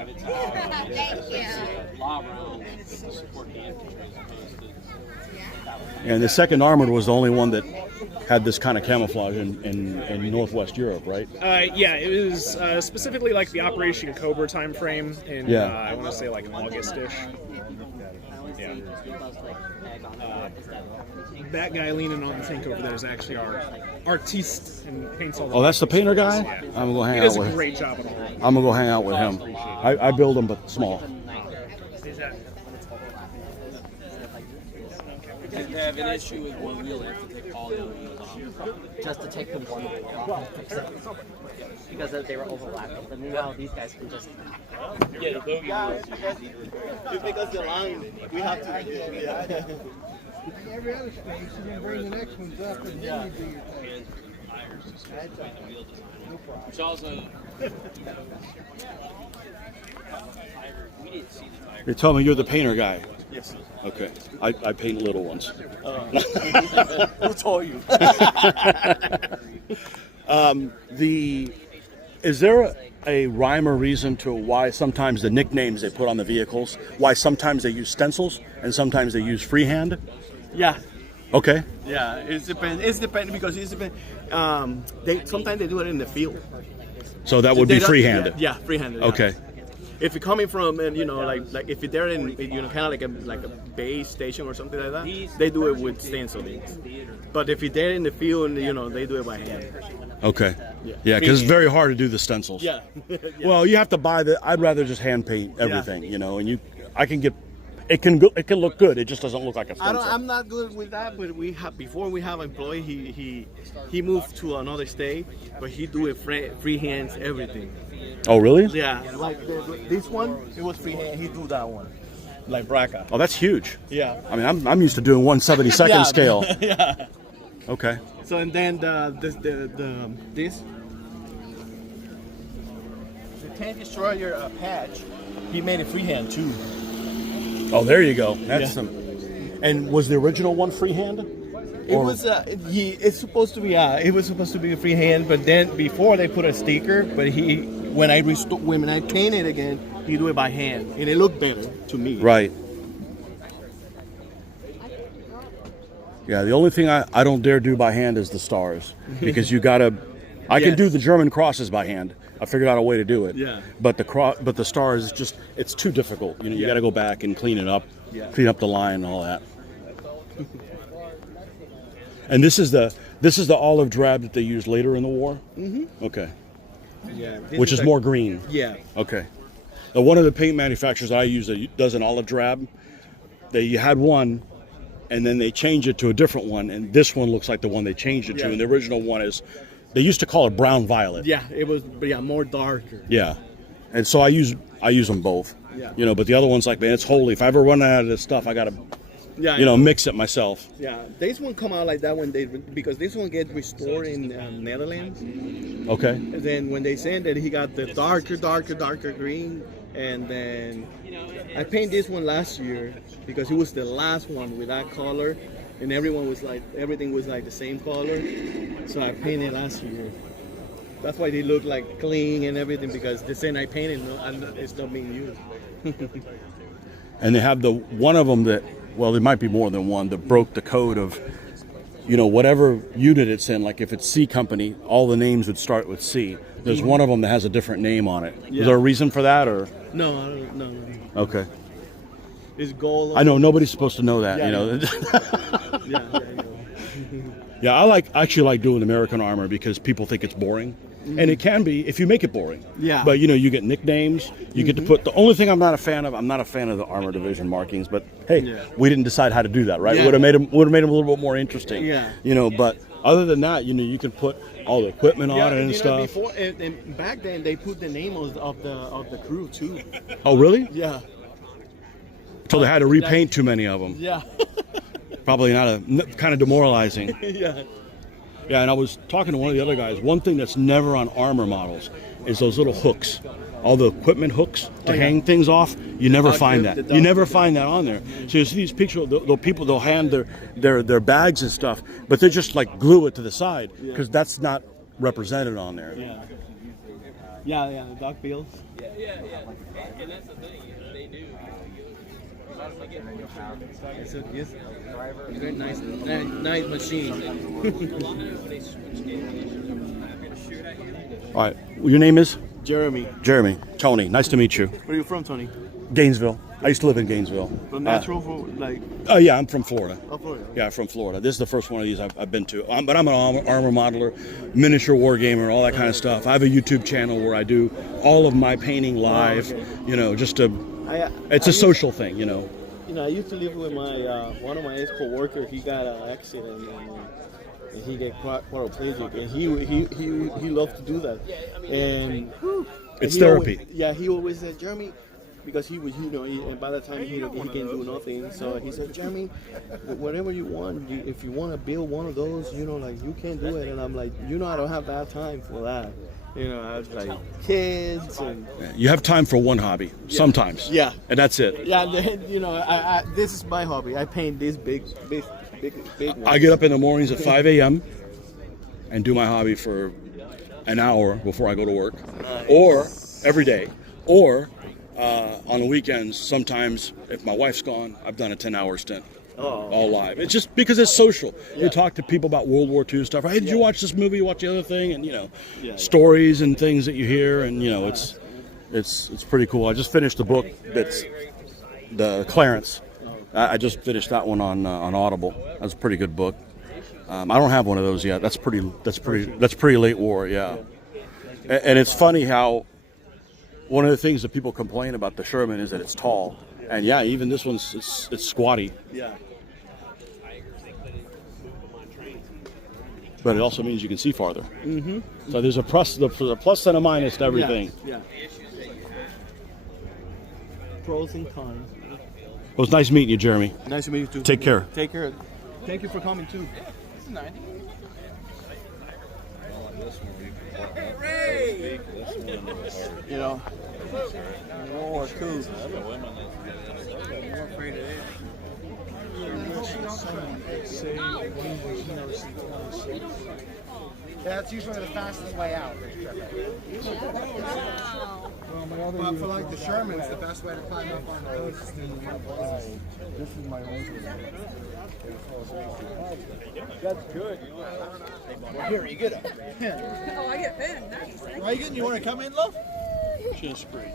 And the second armored was the only one that had this kind of camouflage in Northwest Europe, right? Yeah, it was specifically like the Operation Cobra time frame in, I want to say like August-ish. Yeah. That guy leaning on the tank over there is actually our artiste and paints all the. Oh, that's the painter guy? Yeah. I'm gonna go hang He does out a with great job at all. I'm gonna go hang out with him. I build them, but small. If they have an issue with one wheel, they have to take all the other wheels off. Just to take the one wheel. Because they were overlapping. But meanwhile, these guys can just. Yeah, the bogey wheels. Because the line, we have to. Yeah. Every other space, you can bring the next ones up and then you do your thing. Which also. We didn't see the tire. You're telling me you're the painter guy. Yes. Okay. I paint little ones. Who told you? Is there a rhyme or reason to why sometimes the nicknames they put on the vehicles, why sometimes they use stencils and sometimes they use freehand? Yeah. Okay. Yeah, it's depend because it's depend. They sometimes they do it in the field. So that would be freehand. Yeah, freehand. Yeah. Okay. If you're coming from, like if they're in, kind of like a base station or something like that, they do it with stencil. But if they're in the field, they do it by hand. Okay. Yeah, because it's very hard to do the stencils. Yeah. Well, you have to buy I'd rather just hand paint everything, and I can get. It can look good. It just doesn't look like a stencil. I'm not good with that, but before we have an employee, he moved to another state, but he do it freehands everything. Oh, really? Yeah, like this one, it was freehand. He do that one, like Braca. Oh, that's huge. Yeah. I mean, I'm used to doing 1/72nd scale. Yeah. Okay. So and then this the tank destroyer patch, he made it freehand too. Oh, there you go. That's some. And was the original one freehand? It was. It's supposed to be. It was supposed to be a freehand, but then before they put a sticker, but when I paint it again, he do it by hand, and it looked better to me. Right. Yeah. The only thing I don't dare do by hand is the stars, because you gotta. I can do the German crosses by hand. I figured out a way to do it. Yeah. But the stars is it's too difficult. You got to go back and clean it up, clean up the line and all that. And this is the olive drab that they used later in the war. Mm-hmm. Okay. Yeah. Which is more green. Yeah. Okay. Now, one of the paint manufacturers I use that does an olive drab, they had one, and then they changed it to a different one, and this one looks like the one they changed it to, and the original one is. They used to call it brown violet. Yeah, it was more darker. Yeah, and so I use them both. Yeah. But the other one's like, man, it's holy. If I ever run out of this stuff, I gotta, mix it myself. Yeah, this one come out like that because this one get restored in Netherlands. Okay. And then when they send it, he got the darker green, and then I painted this one last year because it was the last one with that color. And everything was like the same color, so I painted last year. That's why they look like clean and everything, because the same I painted it's not being used. And they have one of them that, well, there might be more than one that broke the code of, whatever unit it's in. Like if it's C company, all the names would start with C. There's one of them that has a different name on it. Yeah. Is there a reason for that, or? No, I don't know. Okay. It's gold. I know nobody's supposed to know that. Yeah, I actually like doing American armor because people think it's boring, and it can be if you make it boring. Yeah. But you get nicknames. You get to put. The only thing I'm not a fan of the armor division markings. But hey, we didn't decide how to do that, right? Yeah. Would have made them a little bit more interesting. Yeah. But other than that, you can put all the equipment on it and stuff. Before and back then they put the name of the crew too. Oh, really? Yeah. So they had to repaint too many of them. Yeah. Probably kind of demoralizing. Yeah. Yeah, and I was talking to one of the other guys. One thing that's never on armor models is those little hooks. All the equipment hooks to hang things off. You never find that. You never find that on there. So you see these pictures, they'll hand their bags and stuff, but they just like glue it to the side because that's not represented on there. Yeah, the dog bills. Yeah. And that's the thing, they do. It's a very nice machine. All right, your name is? Jeremy. Jeremy. Tony, nice to meet you. Where are you from, Tony? Gainesville. I used to live in Gainesville. From natural, like? Oh yeah, I'm from Florida. Oh, Florida. Yeah, from Florida. This is the first one of these I've been to. But I'm an armor modeler, miniature war gamer, all that kind of stuff. I have a YouTube channel where I do all of my painting live. Just it's a social thing. I used to live with my one of my ex-co-workers. He got an accident and he got quadriplegic, and he loved to do that. And it's therapy. He always said, Jeremy, because he was, and by the time he can do nothing. So he said, Jeremy, whatever you want, if you want to build one of those, you can do it. And I'm like, I don't have that time for that. You know, I was like kids and. You have time for one hobby sometimes. Yeah. And that's it. Yeah, you know, this is my hobby. I paint these big ones. I get up in the mornings at 5 a.m. and do my hobby for an hour before I go to work, or every day, or on the weekends. Sometimes, if my wife's gone, I've done a 10-hour stint. All live. It's just because it's social. You talk to people about World War II stuff. Hey, did you watch this movie? Watch the other thing, and stories and things that you hear, and it's pretty cool. I just finished the book that's the Clarence. I just finished that one on Audible. That's a pretty good book. I don't have one of those yet. That's pretty late war. Yeah, and it's funny how one of the things that people complain about the Sherman is that it's tall. And yeah, even this one's it's squatty. Yeah. But it also means you can see farther. Mm-hmm. So there's a plus and a minus to everything. Yeah. Pros and cons. Well, it's nice meeting you, Jeremy. Nice to meet you too. Take care. Take care. Thank you for coming too. You know, World War II. That's usually the fastest way out. But for like the Shermans, the best way to climb up on those is This is my own. That's good. Here, you get it. Oh, I get pen. Nice. Reagan, you want to come in, love? Just great.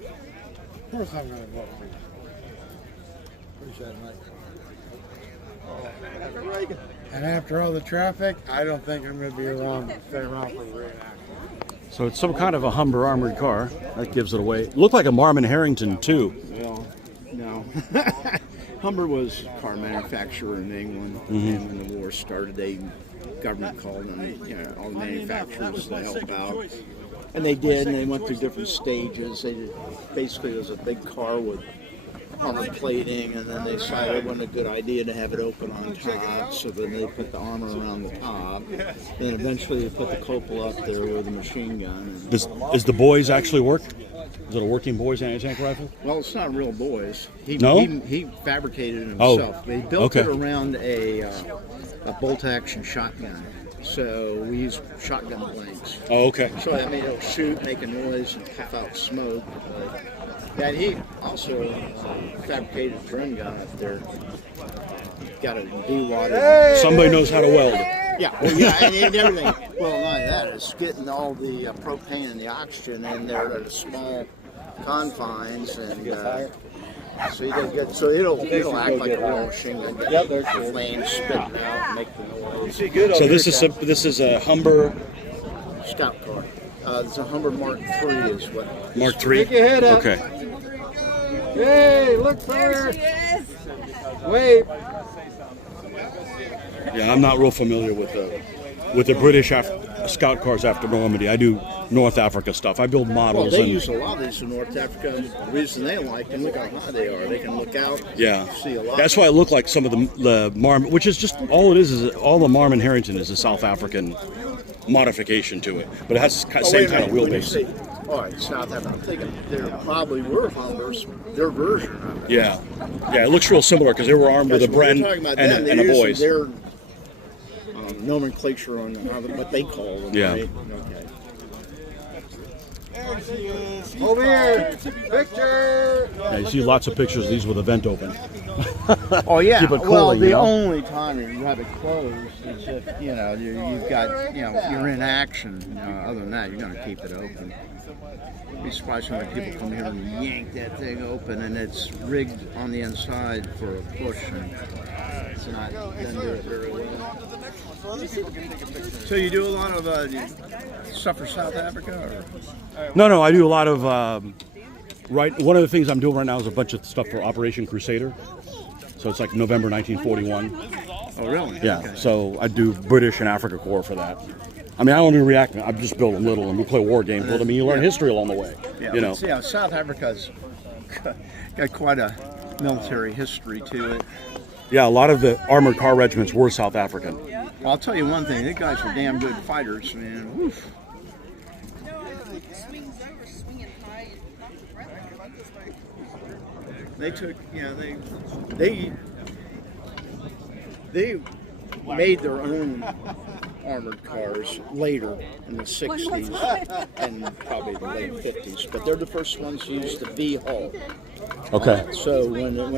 Of course I'm going to vote for you. Appreciate it, Mike. And after all the traffic, I don't think I'm going to be around to stay around for reenactment. So it's some kind of a Humber armored car. That gives it away. It looked like a Marmon Harrington too. Well, no. Humber was a car manufacturer in England, Mm-hmm. and when the war started, government called on all the manufacturers to help out. And they did, and they went through different stages. Basically, it was a big car with armor plating, and then they decided it wasn't a good idea to have it open on top, so then they put the armor around the top. Then eventually they put the cupola up there with a machine gun. Does the boys actually work? Is it a working boys anti-tank rifle? Well, it's not real boys. No? He fabricated it himself. They built okay. it around a bolt-action shotgun. So we use shotgun blanks. Oh, okay. So that made it shoot, make a noise, and puff out smoke. And he also fabricated a drum gun up there. Got a de-water. Somebody knows how to weld. Yeah, well, yeah, and everything. Well, not that. It's getting all the propane and the oxygen in there at small confines, and so you don't get. So it'll act like a real machine gun. Yep, there's the flames spitting out, make the noise. So this is a Humber Scout car. It's a Humber Mark III is what. Mark III. Stick your head up. Okay. Hey, look there. Wait. Yeah, I'm not real familiar with the British scout cars after Normandy. I do North Africa stuff. I build models. Well, they use a lot of these in North Africa. The reason they like them, look how high they are. They can look out. Yeah, see a lot. That's why it looked like some of the Marmon, which is just all it is all the Marmon Harrington is a South African modification to it, but it has the same kind of wheelbase. All right, South Africa. I'm thinking there probably were Humbers, their version of it. Yeah, it looks real similar because they were armed with a Bren and a boys. Their nomenclature on what they call them. Yeah. Right? Okay. Over here. Picture. Yeah, you see lots of pictures of these with the vent open. Oh yeah. Keep it cool, well, the you know? only time you have it closed is if you've got you're in action. Other than that, you're going to keep it open. You'd be surprised how many people come here and yank that thing open, and it's rigged on the inside for a push, and it's not doesn't do it very well. So you do a lot of stuff for South Africa, or? No, I do a lot of one of the things I'm doing right now is a bunch of stuff for Operation Crusader. So it's like November 1941. Oh, really? Yeah. Okay. So I do British and Africa Corps for that. I mean, I don't do Reenactment. I just build them little, and we play war games with them. And you learn history along the way. Yeah. You know. Yeah. South Africa's got quite a military history to it. Yeah, a lot of the armored car regiments were South African. Well, I'll tell you one thing. These guys are damn good fighters, man. Oof. Swings over, swinging high, and knock the breath out. They took, they made their own armored cars later in the 60s and probably the late 50s, but they're the first ones to use the V hull. Okay. So when a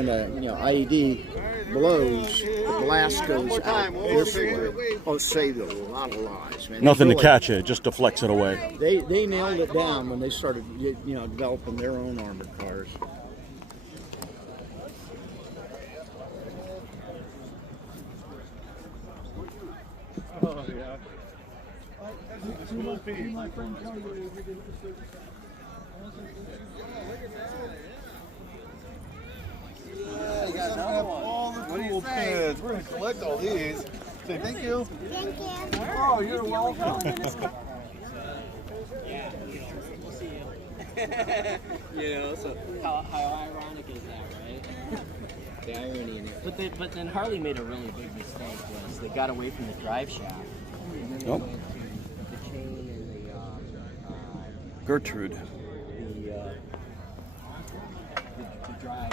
IED blows, the blast goes out this way. Oh, saved a lot of lives, man. Nothing to catch it, just deflects it away. They nailed it down when they started, developing their own armored cars. Oh, yeah. My friend tell you we did this. Yeah, you guys have all the cool pins. We're going to collect all these. Say thank you. Thank you. Oh, you're welcome. Yeah, we'll see you. So how ironic is that, right? The irony in it. But then Harley made a really big mistake. Was they got away from the drive shaft. And then Oh. they went to the chain and the Gertrude. the drive.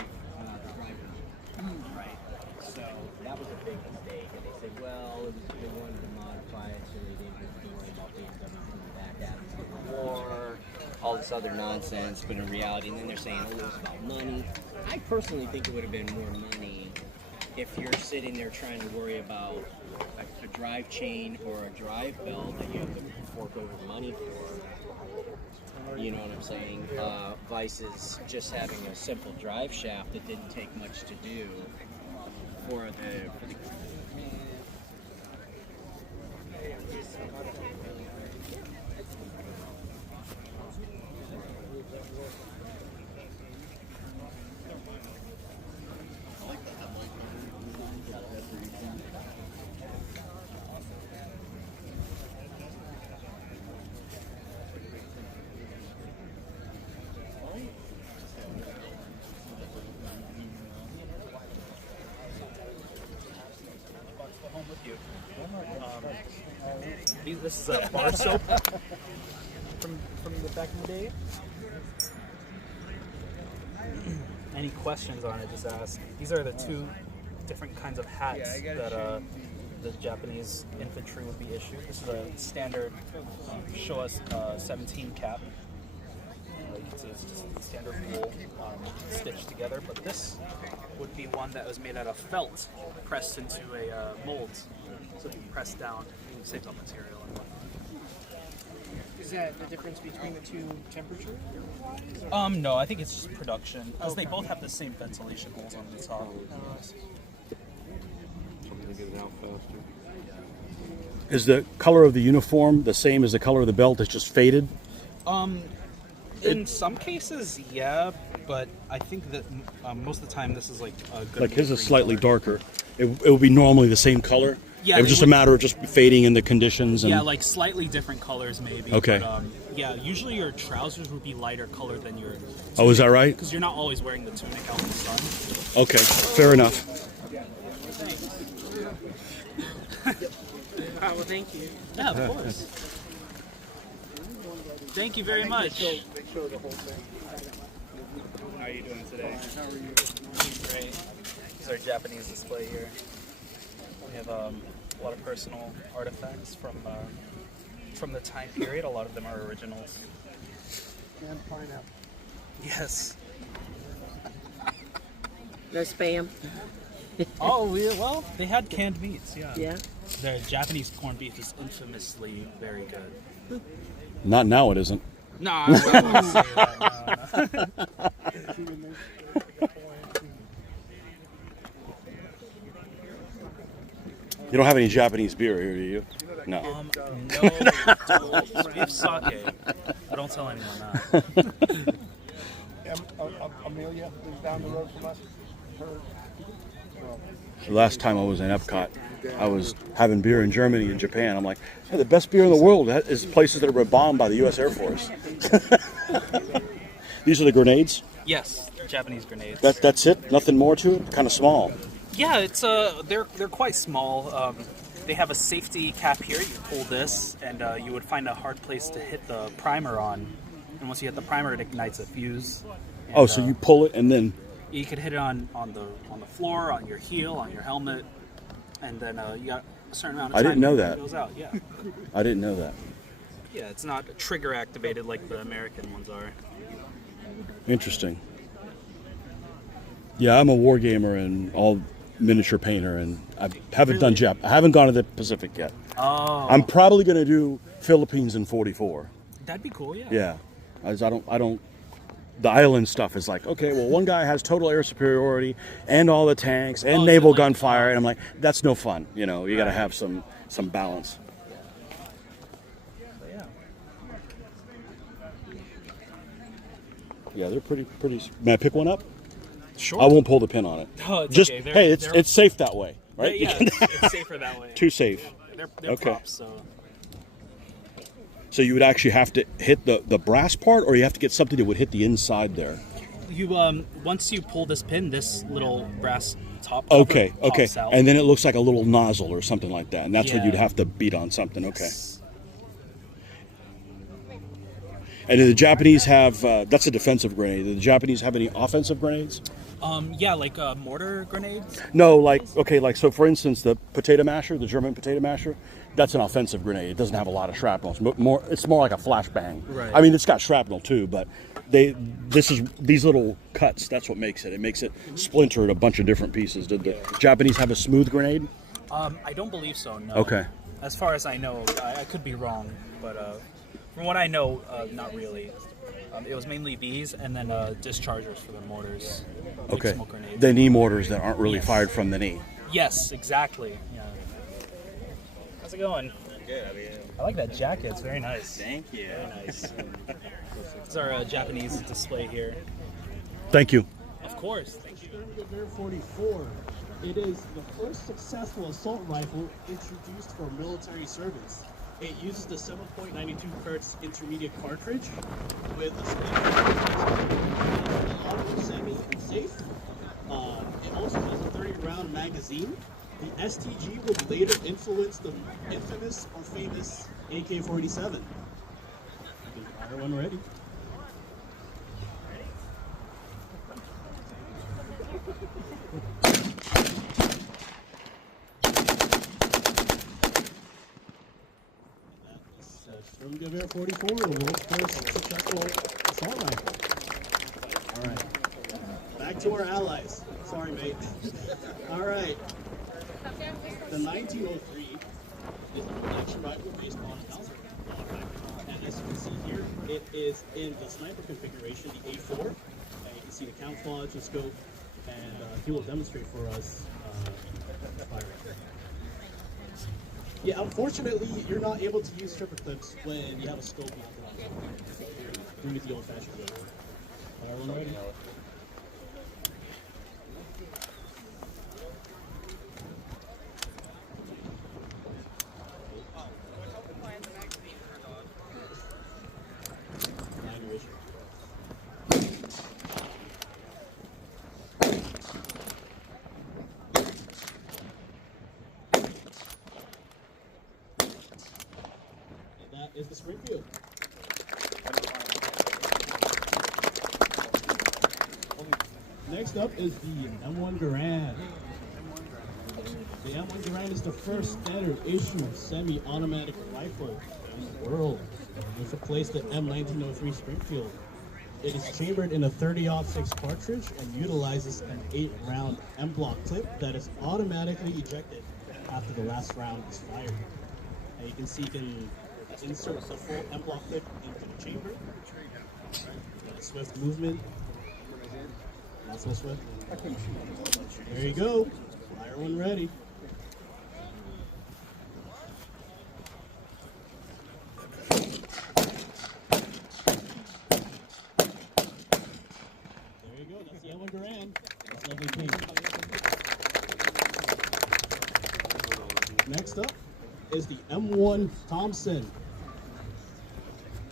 Right. So that was a big mistake, and they said, well, they wanted to modify it so they didn't have to worry about BMW coming back at us or all this other nonsense. But in reality, and then they're saying, oh, it was about money. I personally think it would have been more money if you're sitting there trying to worry about a drive chain or a drive belt that you have to fork over money for. You know what I'm saying? Vices just having a simple drive shaft that didn't take much to do for the This is a bar soap from the back in the day. Any questions on it, just ask. These are the two different kinds of hats that the Japanese infantry would be issued. This is a standard Showa 17 cap. It's just standard wool stitched together, but this would be one that was made out of felt pressed into a mold, so it can press down, saves on material and whatnot. Is that the difference between the two temperatures? No, I think it's just production, because they both have the same ventilation holes on the top. Something to get it out faster. Is the color of the uniform the same as the color of the belt? It's just faded? In some cases, yeah, but I think that most of the time this is like a good. Like his is slightly darker. It would be normally the same color? Yeah, it was just a matter of just fading in the conditions. And yeah, like slightly different colors maybe. Okay. But, yeah, usually your trousers would be lighter colored than your tunic. Oh, is that right? Because you're not always wearing the tunic out in the sun. Okay, fair enough. Well, thank you. Yeah, of course. Thank you very much. How are you doing today? How are you? Great. This is our Japanese display here. We have a lot of personal artifacts from the time period. A lot of them are originals. And pineapple. Yes. No spam. Oh, yeah, well, they had canned meats, yeah. Yeah. The Japanese corned beef is infamously very good. Not now, it isn't. No, I wouldn't say that. No. You don't have any Japanese beer here, do you? No. No. We have sake. But don't tell anyone that. Amelia is down the road from us. The last time I was in Epcot, I was having beer in Germany and Japan. I'm like, hey, the best beer in the world is places that were bombed by the U.S. Air Force. These are the grenades? Yes, Japanese grenades. That's it? Nothing more to it? Kind of small. Yeah, it's they're quite small. they have a safety cap here. You pull this, and you would find a hard place to hit the primer on. And once you hit the primer, it ignites a fuse. And, Oh, so you pull it and then... You could hit it on the floor, on your heel, on your helmet, and then you got a certain amount of time. I didn't know before that. It goes out. Yeah. I didn't know that. Yeah, it's not trigger activated like the American ones are. Interesting. Yeah, I'm a war gamer and all miniature painter, and I haven't done Jap. I haven't gone to the Pacific yet. Oh. I'm probably going to do Philippines in 44. That'd be cool. Yeah. Yeah, as I don't. The island stuff is like, okay, well, one guy has total air superiority and all the tanks and naval gunfire, and I'm like, that's no fun. You know, you got to have some balance. Yeah, they're pretty. May I pick one up? Sure. I won't pull the pin on it. Oh, it's Just okay. hey, it's safe that way, right? Yeah, it's safer that way. Too safe. They're Okay. props, so. So you would actually have to hit the brass part, or you have to get something that would hit the inside there. You once you pull this pin, this little brass top cover Okay, pops out. and then it looks like a little nozzle or something like that, and that's what Yeah. you'd have to beat on something. Okay. And do the Japanese have that's a defensive grenade? Do the Japanese have any offensive grenades? Yeah, like mortar grenades. No, like so for instance, the potato masher, the German potato masher, that's an offensive grenade. It doesn't have a lot of shrapnel. It's more like a flashbang. Right. I mean, it's got shrapnel too, but these little cuts. That's what makes it. It makes it splinter in a bunch of different pieces. Did the Japanese have a smooth grenade? I don't believe so. No. Okay. As far as I know, I could be wrong, but from what I know, not really. It was mainly these, and then dischargers for the mortars. Like Okay. Smoke grenades. The knee mortars that aren't really Yes. fired from the knee. Yes, exactly. Yeah. How's it going? Good. I like that jacket. It's very nice. Thank you. Very nice. This is our Japanese display here. Thank you. Of course. Thank you. Figure 44. It is the first successful assault rifle introduced for military service. It uses the 7.92 Hertz intermediate cartridge with a auto semi and safe. It also has a 30-round magazine. The STG would later influence the infamous or famous AK-47. Fire when ready. Figure 44, the world's first successful assault rifle. All right. Back to our allies. Sorry, mate. All right. The 1903 is an action rifle based on a Mauser. And as you can see here, it is in the sniper configuration, the A4. And you can see the camouflage and scope, and he will demonstrate for us firing. Yeah, unfortunately, you're not able to use stripper clips when you have a scope mounted on. Do it the old-fashioned way. Everyone ready? Is the Springfield. Next up is the M1 Garand. The M1 Garand is the first standard issue semi-automatic rifle in the world, which replaced the M1903 Springfield. It is chambered in a 30-06 cartridge and utilizes an 8-round M-block clip that is automatically ejected after the last round is fired. And you can see you can insert the full M-block clip into the chamber. Got a swift movement. Not so swift. There you go. Fire when ready. There you go. That's the M1 Garand. That's lovely pink. Next up is the M1 Thompson,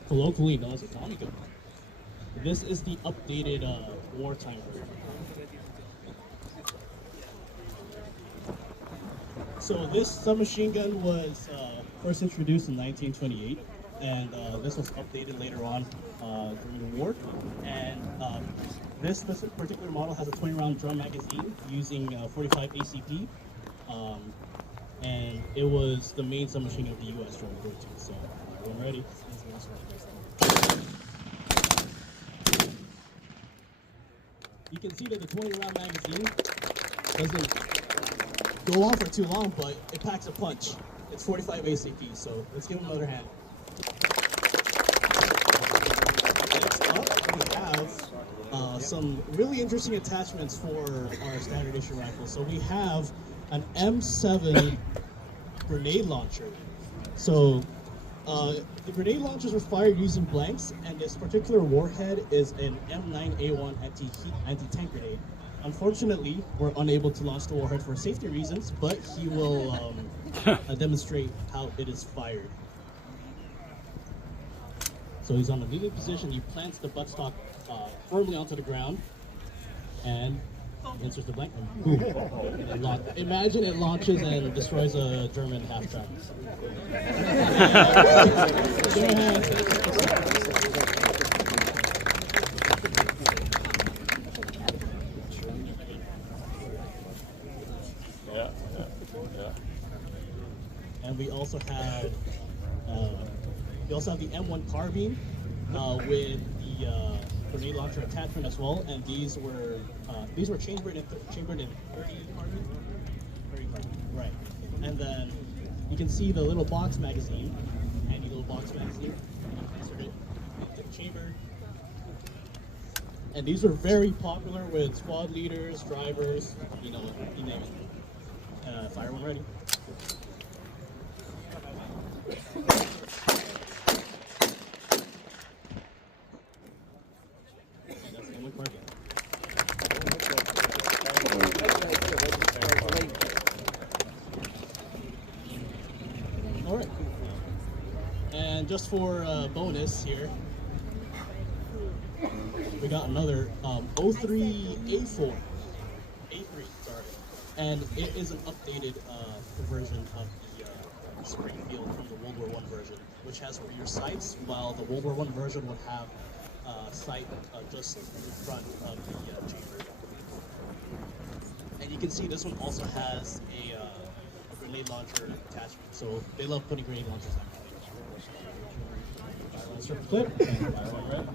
colloquially known as a Tommy gun. This is the updated wartime version. So this submachine gun was first introduced in 1928, and this was updated later on during the war. And this particular model has a 20-round drum magazine using 45 ACP, and it was the main submachine of the U.S. during World War II. So everyone ready? You can see that the 20-round magazine doesn't go on for too long, but it packs a punch. It's 45 ACP, so let's give him another hand. Next up, we have some really interesting attachments for our standard issue rifle. So we have an M7 grenade launcher. So the grenade launchers were fired using blanks, and this particular warhead is an M9A1 anti-tank grenade. Unfortunately, we're unable to launch the warhead for safety reasons, but he will demonstrate how it is fired. So he's on the kneeling position, he plants the buttstock firmly onto the ground, and insert the blank. Imagine it launches and destroys a German half-track. And we also had the M1 carbine with the grenade launcher attachment as well, and these were chambered in 30 carbine. Right. And then you can see the little box magazine, handy little box magazine. Insert it into the chamber. And these were very popular with squad leaders, drivers, you name it. Fire when ready. All right. And just for a bonus here, we got another 03A4. A3, sorry. And it is an updated version of the Springfield from the World War I version, which has rear sights, while the World War I version would have sight just in front of the chamber. And you can see this one also has a grenade launcher attachment, so they love putting grenade launchers on. Insert the clip, and fire when ready.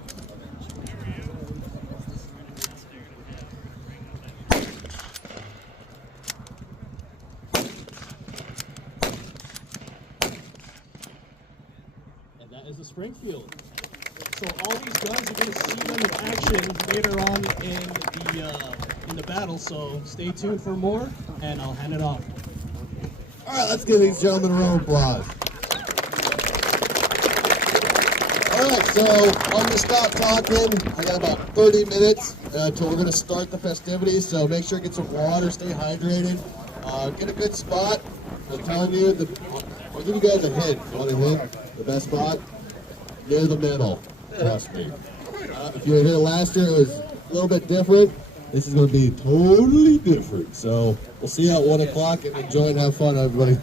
And that is the Springfield. So all these guns, you're going to see them in action later on in the battle, so stay tuned for more, and I'll hand it off. All right, let's give these gentlemen a round of applause. All right, so I'm going to stop talking. I got about 30 minutes until we're going to start the festivities, so make sure you get some water, stay hydrated, get a good spot. I'm telling you, I'll give you guys a hint. You want a hint? The best spot? Near the middle. Trust me. If you were here last year, it was a little bit different. This is going to be totally different. So we'll see you at 1 o'clock and enjoy and have fun, everybody.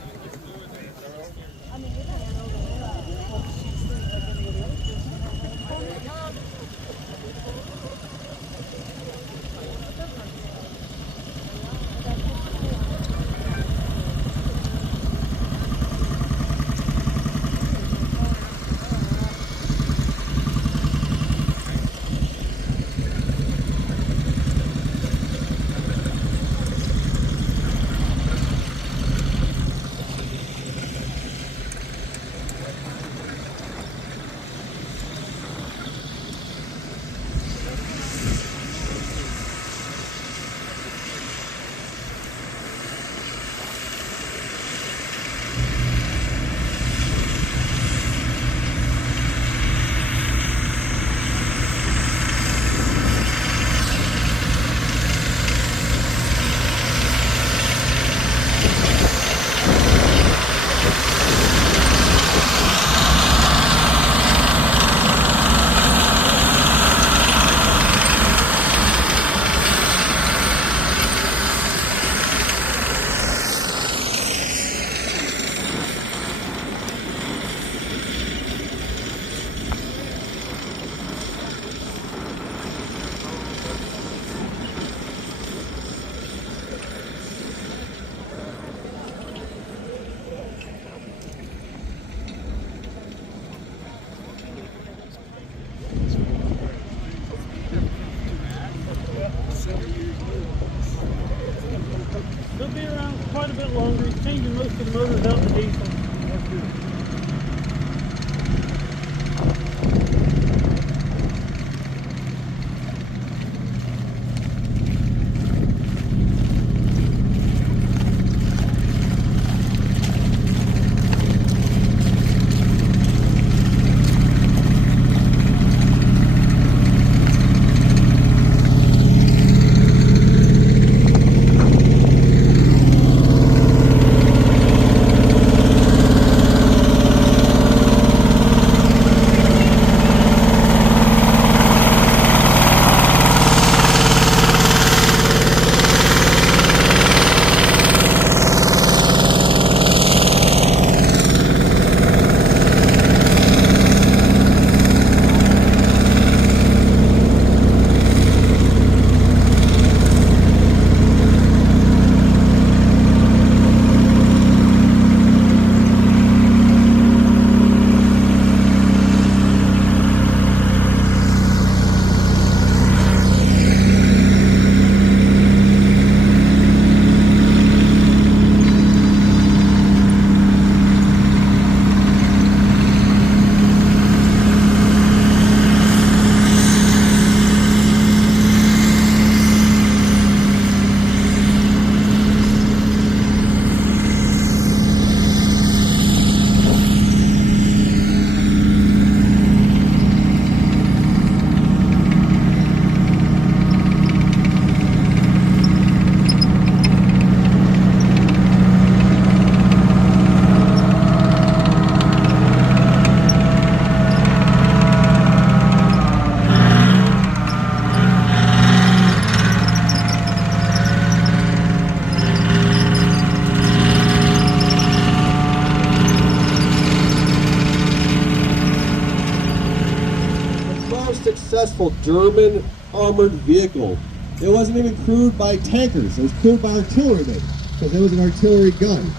successful German armored vehicle. It wasn't even crewed by tankers. It was crewed by artillerymen because it was an artillery gun.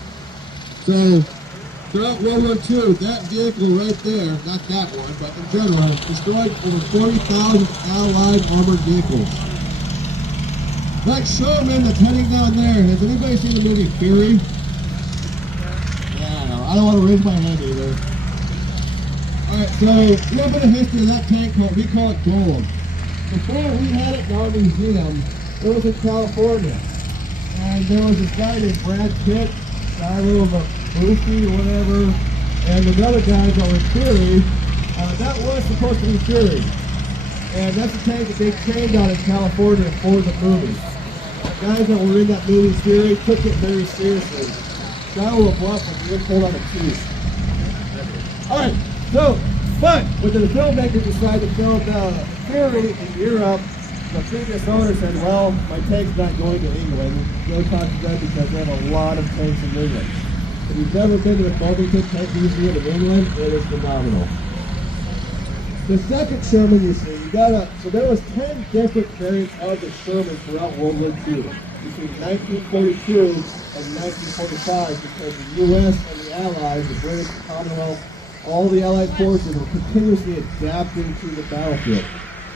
So throughout World War II, that vehicle right there, not that one, but in general, destroyed over 40,000 Allied armored vehicles. That Sherman that's heading down there, has anybody seen the movie Fury? Yeah, I don't want to raise my hand either. Alright, so a little bit of history of that tank, we call it Golem. Before we had it in our museum, it was in California. And there was this guy named Brad Pitt, Shiloh of Lucy or whatever, and another guy that was Fury. That was supposed to be Fury. And that's the tank that they trained on in California for the movie. The guys that were in that movie Fury took it very seriously. Shiloh of Bluff was being pulled on the teeth. Alright, so, but when the filmmakers decided to film Fury in Europe, the previous owner said, well, my tank's not going to England. Go talk to them because they have a lot of tanks in England. If you've never been to the Covington Tank Museum in England, it is phenomenal. The second Sherman you see, so there was 10 different variants of the Sherman throughout World War II, between 1942 and 1945, because the U.S. and the Allies, the British, the Commonwealth, all the Allied forces were continuously adapting to the battlefield.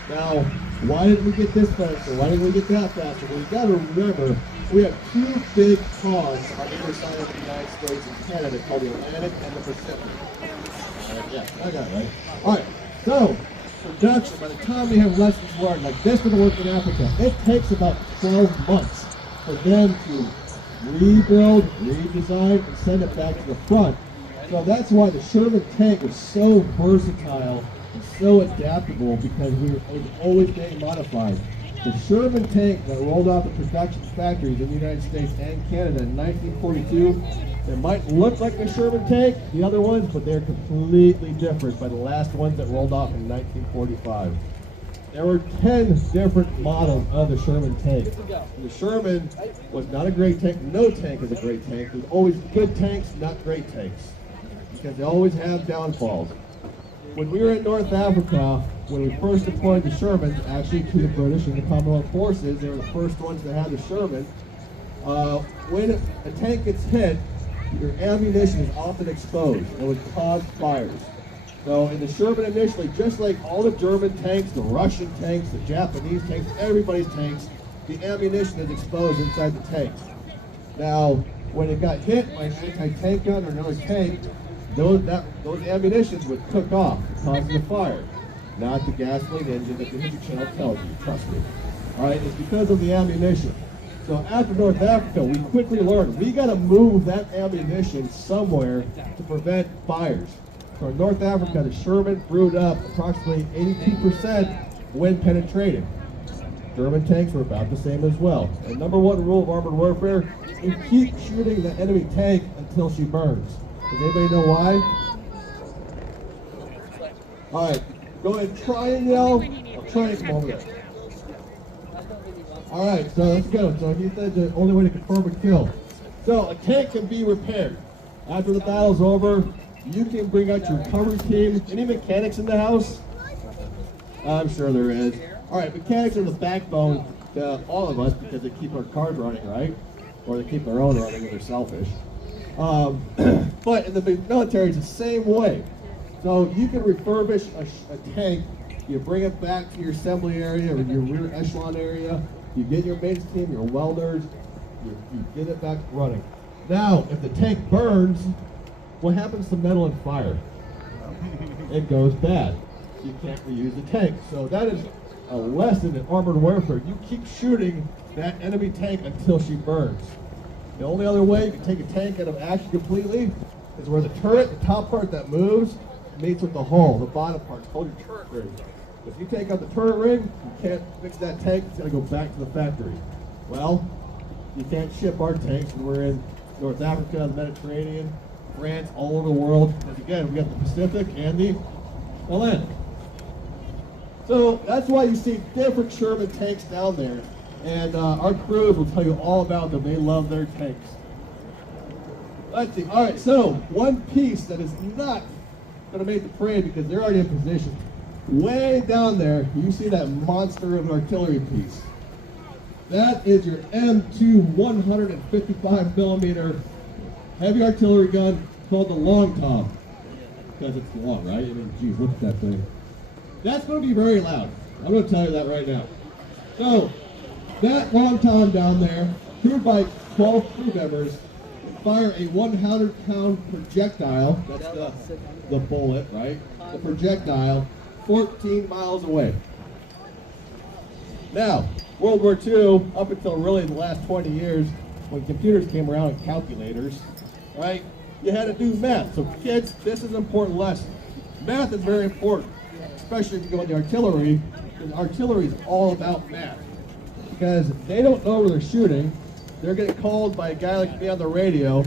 Now, why didn't we get this faster? Why didn't we get that faster? Well, you got to remember, we have two big ponds on either side of the United States and Canada called the Atlantic and the Pacific. Yeah, I got it right. All right, so production, by the time we have lessons learned, like this would work in Africa, it takes about 12 months for them to rebuild, redesign, and send it back to the front. So that's why the Sherman tank was so versatile and so adaptable, because it was always being modified. The Sherman tank that rolled off the production factories in the United States and Canada in 1942, it might look like the Sherman tank, the other ones, but they're completely different by the last ones that rolled off in 1945. There were 10 different models of the Sherman tank. And the Sherman was not a great tank. No tank is a great tank. There's always good tanks, not great tanks, because they always have downfalls. When we were in North Africa, when we first deployed the Shermans, actually to the British and the Commonwealth forces, they were the first ones to have the Sherman. When a tank gets hit, your ammunition is often exposed. It would cause fires. So in the Sherman initially, just like all the German tanks, the Russian tanks, the Japanese tanks, everybody's tanks, the ammunition is exposed inside the tanks. Now, when it got hit by an anti-tank gun or another tank, those ammunitions would cook off, causing a fire. Not the gasoline engine that the History Channel tells you, trust me. Alright, it's because of the ammunition. So after North Africa, we quickly learned we got to move that ammunition somewhere to prevent fires. So in North Africa, the Sherman brewed up approximately 82% when penetrated. German tanks were about the same as well. And number one rule of armored warfare, you keep shooting the enemy tank until she burns. Does anybody know why? Alright, go ahead, try and yell. I'll try and come over there. Alright, so let's go. So he said the only way to confirm a kill. So a tank can be repaired. After the battle's over, you can bring out your recovery team. Any mechanics in the house? I'm sure there is. Alright, mechanics are the backbone to all of us because they keep our cars running, right? Or they keep their own running when they're selfish. But in the military, it's the same way. So you can refurbish a tank, you bring it back to your assembly area or your rear echelon area, you get your maintenance team, your welders, you get it back running. Now, if the tank burns, what happens to metal and fire? It goes bad. You can't reuse the tank. So that is a lesson in armored warfare. You keep shooting that enemy tank until she burns. The only other way you can take a tank out of action completely is where the turret, the top part that moves, meets with the hull, the bottom part. It's called your turret ring. If you take out the turret ring, you can't fix that tank. It's going to go back to the factory. Well, you can't ship our tanks when we're in North Africa, the Mediterranean, France, all over the world. Because again, we got the Pacific and the Atlantic. So that's why you see different Sherman tanks down there. And our crews will tell you all about them. They love their tanks. Let's see. All right, so one piece that is not going to make the parade because they're already in position way down there, you see that monster of an artillery piece. That is your M2 155mm heavy artillery gun called the Long Tom. Because it's long, right? I mean, geez, look at that thing. That's going to be very loud. I'm going to tell you that right now. So, that Long Tom down there, crewed by 12 crew members, fire a 100-pound projectile. That's the bullet, right? The projectile, 14 miles away. Now, World War II, up until really the last 20 years, when computers came around and calculators, right? You had to do math. So kids, this is an important lesson. Math is very important, especially if you go in the artillery, because artillery is all about math. Because they don't know where they're shooting. They're getting called by a guy like me on the radio.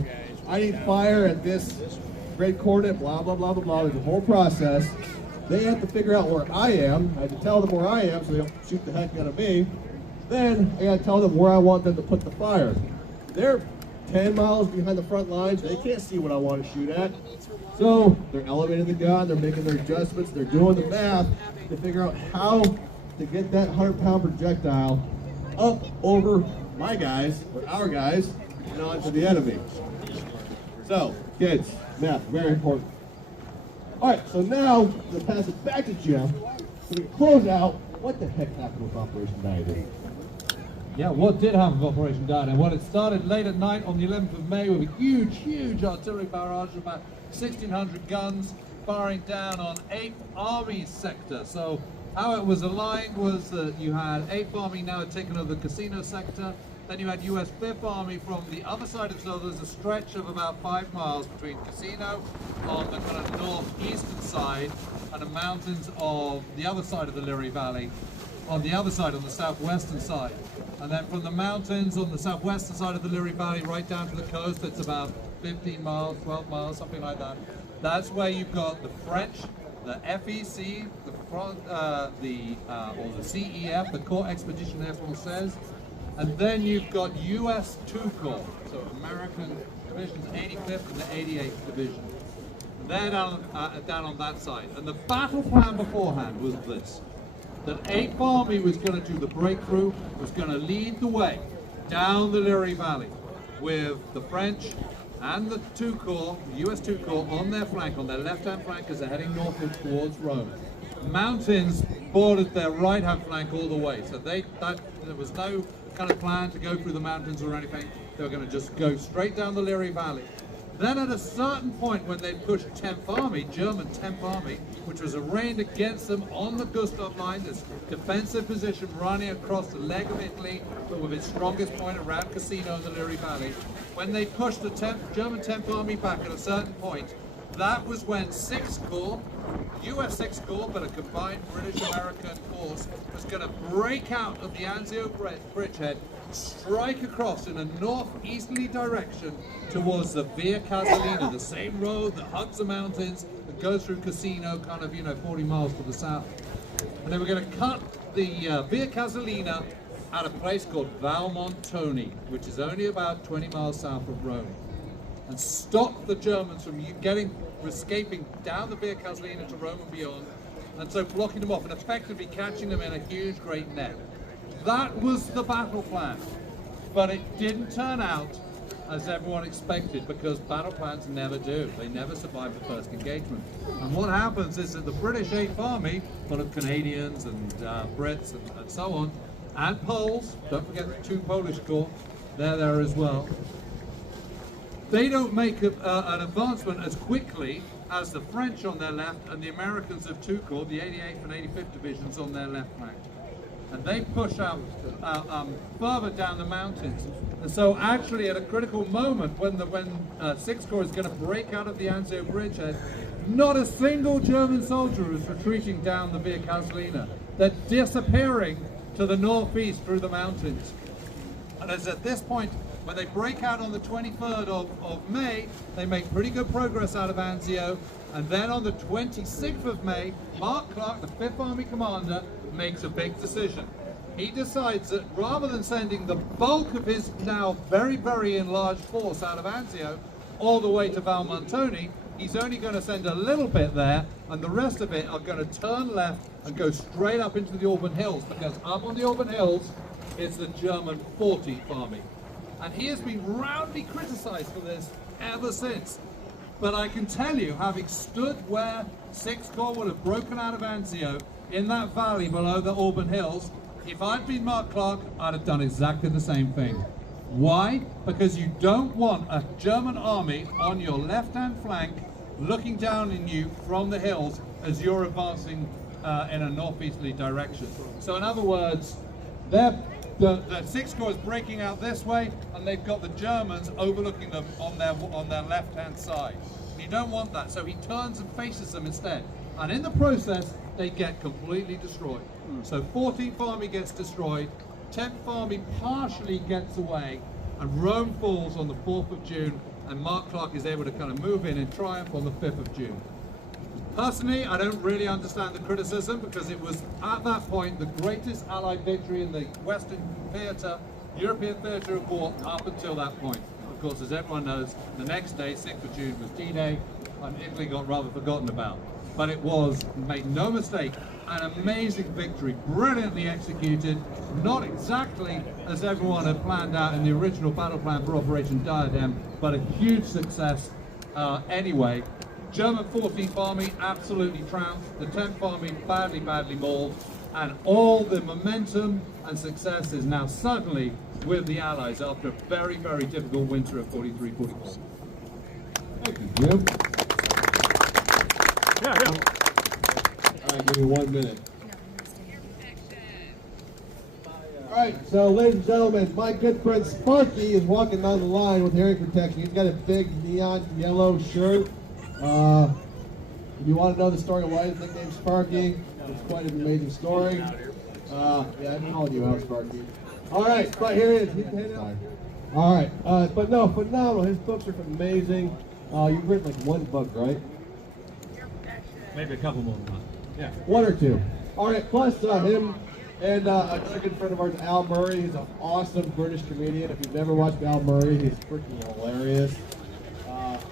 I need fire at this grade coordinate, blah, blah, blah, blah, blah. There's a whole process. They have to figure out where I am. I have to tell them where I am so they don't shoot the heck out of me. Then I got to tell them where I want them to put the fire. They're 10 miles behind the front lines. They can't see what I want to shoot at. So they're elevating the gun. They're making their adjustments. They're doing the math to figure out how to get that 100-pound projectile up over my guys, or our guys, and onto the enemy. So, kids, math, very important. All right, so now, I'm going to pass it back to Jim. So we close out, what the heck happened with Operation Dynamite? Yeah, what did happen with Operation Dynamite? Well, it started late at night on the 11th of May with a huge artillery barrage of about 1,600 guns firing down on 8th Army sector. So how it was aligned was that you had 8th Army now had taken over the casino sector. Then you had US 5th Army from the other side of, so there's a stretch of about 5 miles between casino on the kind of northeastern side and the mountains of the other side of the Liri Valley on the other side, on the southwestern side. And then from the mountains on the southwestern side of the Liri Valley right down to the coast, it's about 15 miles, 12 miles, something like that. That's where you've got the French, the FEC, or the CEF, the Corps Expeditionaire Française, and then you've got US 2 Corps, so American divisions, 85th and the 88th Division. They're down on that side. And the battle plan beforehand was this, that 8th Army was going to do the breakthrough, was going to lead the way down the Liri Valley with the French and the 2 Corps, US 2 Corps, on their flank, on their left-hand flank as they're heading northward towards Rome. Mountains bordered their right-hand flank all the way, so there was no kind of plan to go through the mountains or anything. They were going to just go straight down the Liri Valley. Then at a certain point when they pushed 10th Army, German 10th Army, which was arrayed against them on the Gustav line, this defensive position running across the leg of Italy, but with its strongest point around Cassino in the Liri Valley, when they pushed the German 10th Army back at a certain point, that was when 6th Corps, US 6th Corps, but a combined British-American force, was going to break out of the Anzio bridgehead, strike across in a northeasterly direction towards the Via Casalina, the same road that hugs the mountains, that goes through Cassino, kind of, 40 miles to the south. And they were going to cut the Via Casalina at a place called Valmontone, which is only about 20 miles south of Rome, and stop the Germans from escaping down the Via Casalina to Rome and beyond, and so blocking them off and effectively catching them in a huge great net. That was the battle plan, but it didn't turn out as everyone expected, because battle plans never do. They never survive the first engagement. And what happens is that the British 8th Army, full of Canadians and Brits and so on, and Poles, don't forget the 2 Polish Corps, they're there as well, they don't make an advancement as quickly as the French on their left and the Americans of 2 Corps, the 88th and 85th Divisions on their left flank. And they push out further down the mountains. And so actually at a critical moment when 6th Corps is going to break out of the Anzio bridgehead, not a single German soldier is retreating down the Via Casalina. They're disappearing to the northeast through the mountains. And it's at this point, when they break out on the 23rd of May, they make pretty good progress out of Anzio. And then on the 26th of May, Mark Clark, the 5th Army commander, makes a big decision. He decides that rather than sending the bulk of his now very, very enlarged force out of Anzio all the way to Valmontone, he's only going to send a little bit there, and the rest of it are going to turn left and go straight up into the Auburn Hills, because up on the Auburn Hills is the German 14th Army. And he has been roundly criticized for this ever since. But I can tell you, having stood where 6th Corps would have broken out of Anzio, in that valley below the Auburn Hills, if I'd been Mark Clark, I'd have done exactly the same thing. Why? Because you don't want a German army on your left-hand flank looking down on you from the hills as you're advancing in a northeasterly direction. So in other words, the 6th Corps is breaking out this way, and they've got the Germans overlooking them on their left-hand side. And you don't want that, so he turns and faces them instead. And in the process, they get completely destroyed. So 14th Army gets destroyed, 10th Army partially gets away, and Rome falls on the 4th of June, and Mark Clark is able to kind of move in triumph on the 5th of June. Personally, I don't really understand the criticism, because it was at that point the greatest Allied victory in the Western theatre, European theatre of war up until that point. Of course, as everyone knows, the next day, 6th of June, was D-Day, and Italy got rather forgotten about. But it was, make no mistake, an amazing victory, brilliantly executed, not exactly as everyone had planned out in the original battle plan for Operation Diadem, but a huge success anyway. German 14th Army absolutely trounced, the 10th Army badly mauled, and all the momentum and success is now suddenly with the Allies after a very, very difficult winter of 43-44. Thank you, Jim. Yeah. All right, give me 1 minute. All right, so ladies and gentlemen, my good friend Sparky is walking down the line with hearing protection. He's got a big neon yellow shirt. If you want to know the story of why he's nicknamed Sparky, it's quite an amazing story. Yeah, I'm calling you out, Sparky. All right, but here it is. All right, but no, phenomenal. His books are amazing. You've written like one book, right? Maybe a couple more than that. Yeah, 1 or 2. All right, plus him and a good friend of ours, Al Murray. He's an awesome British comedian. If you've never watched Al Murray, he's freaking hilarious.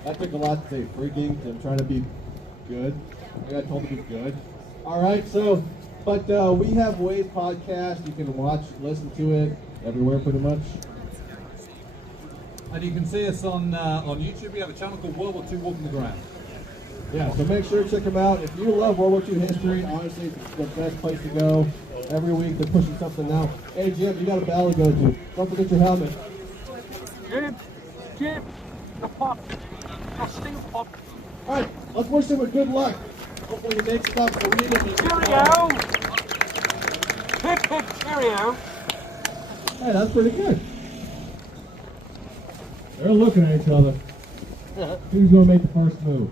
That took a lot to say freaking, because I'm trying to be good. I got told to be good. All right, so, but we have Waze podcast. You can watch, listen to it everywhere pretty much. And you can see us on YouTube. We have a channel called World War II Walking the Ground. Yeah, so make sure to check them out. If you love World War II history, honestly, it's the best place to go. Every week they're pushing something out. Hey, Jim, you got a battle to go to. Don't forget your helmet. Jim, the pop. The sting pop. All right, let's wish him a good luck. Hopefully he makes it up so we need him. Cheerio! Hip, hip, cheerio! Hey, that's pretty good. They're looking at each other. Who's going to make the first move?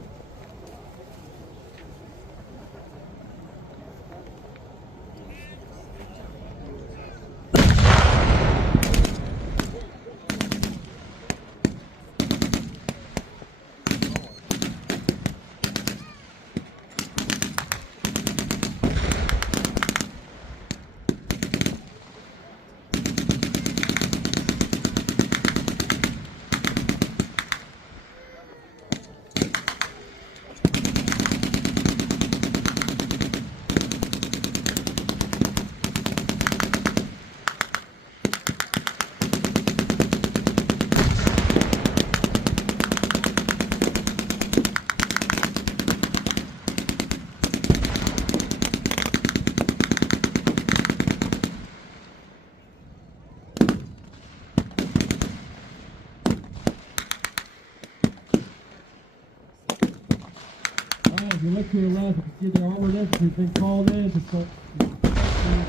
If you look to your left, you can see their armored infantry being called in to start the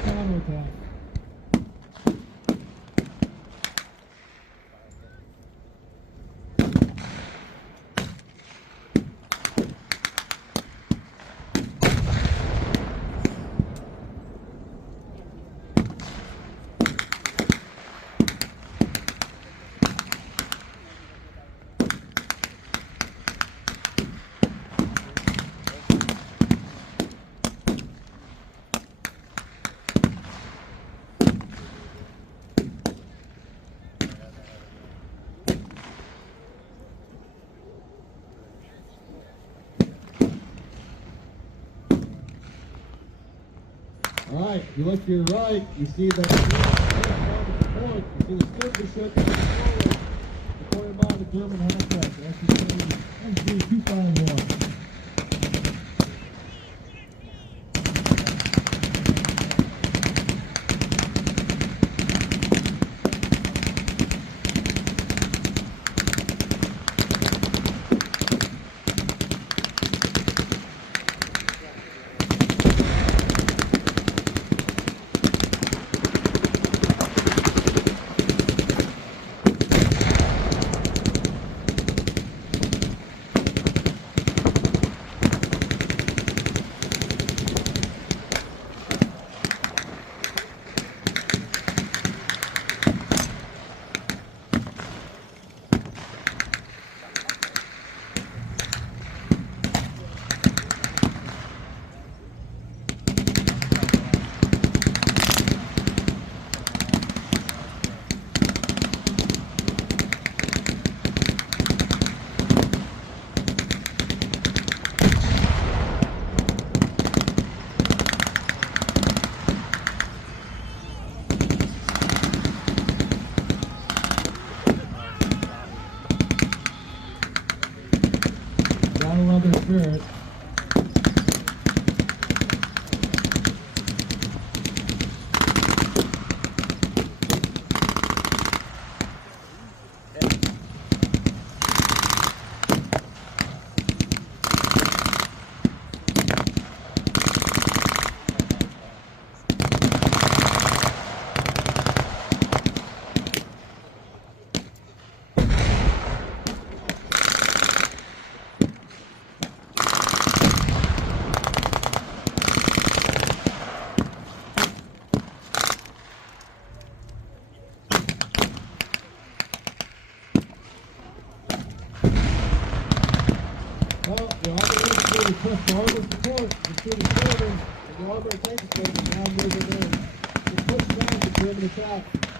counterattack. right. You look to your right. You see the support. You see the Sturmgeschütz forward, supported by the German Handcraft. SG251. Gotta love their spirit. Well, the Army Infantry request for armor support, including buildings, and the Armored Tank Station now moving in. To push back the German attack.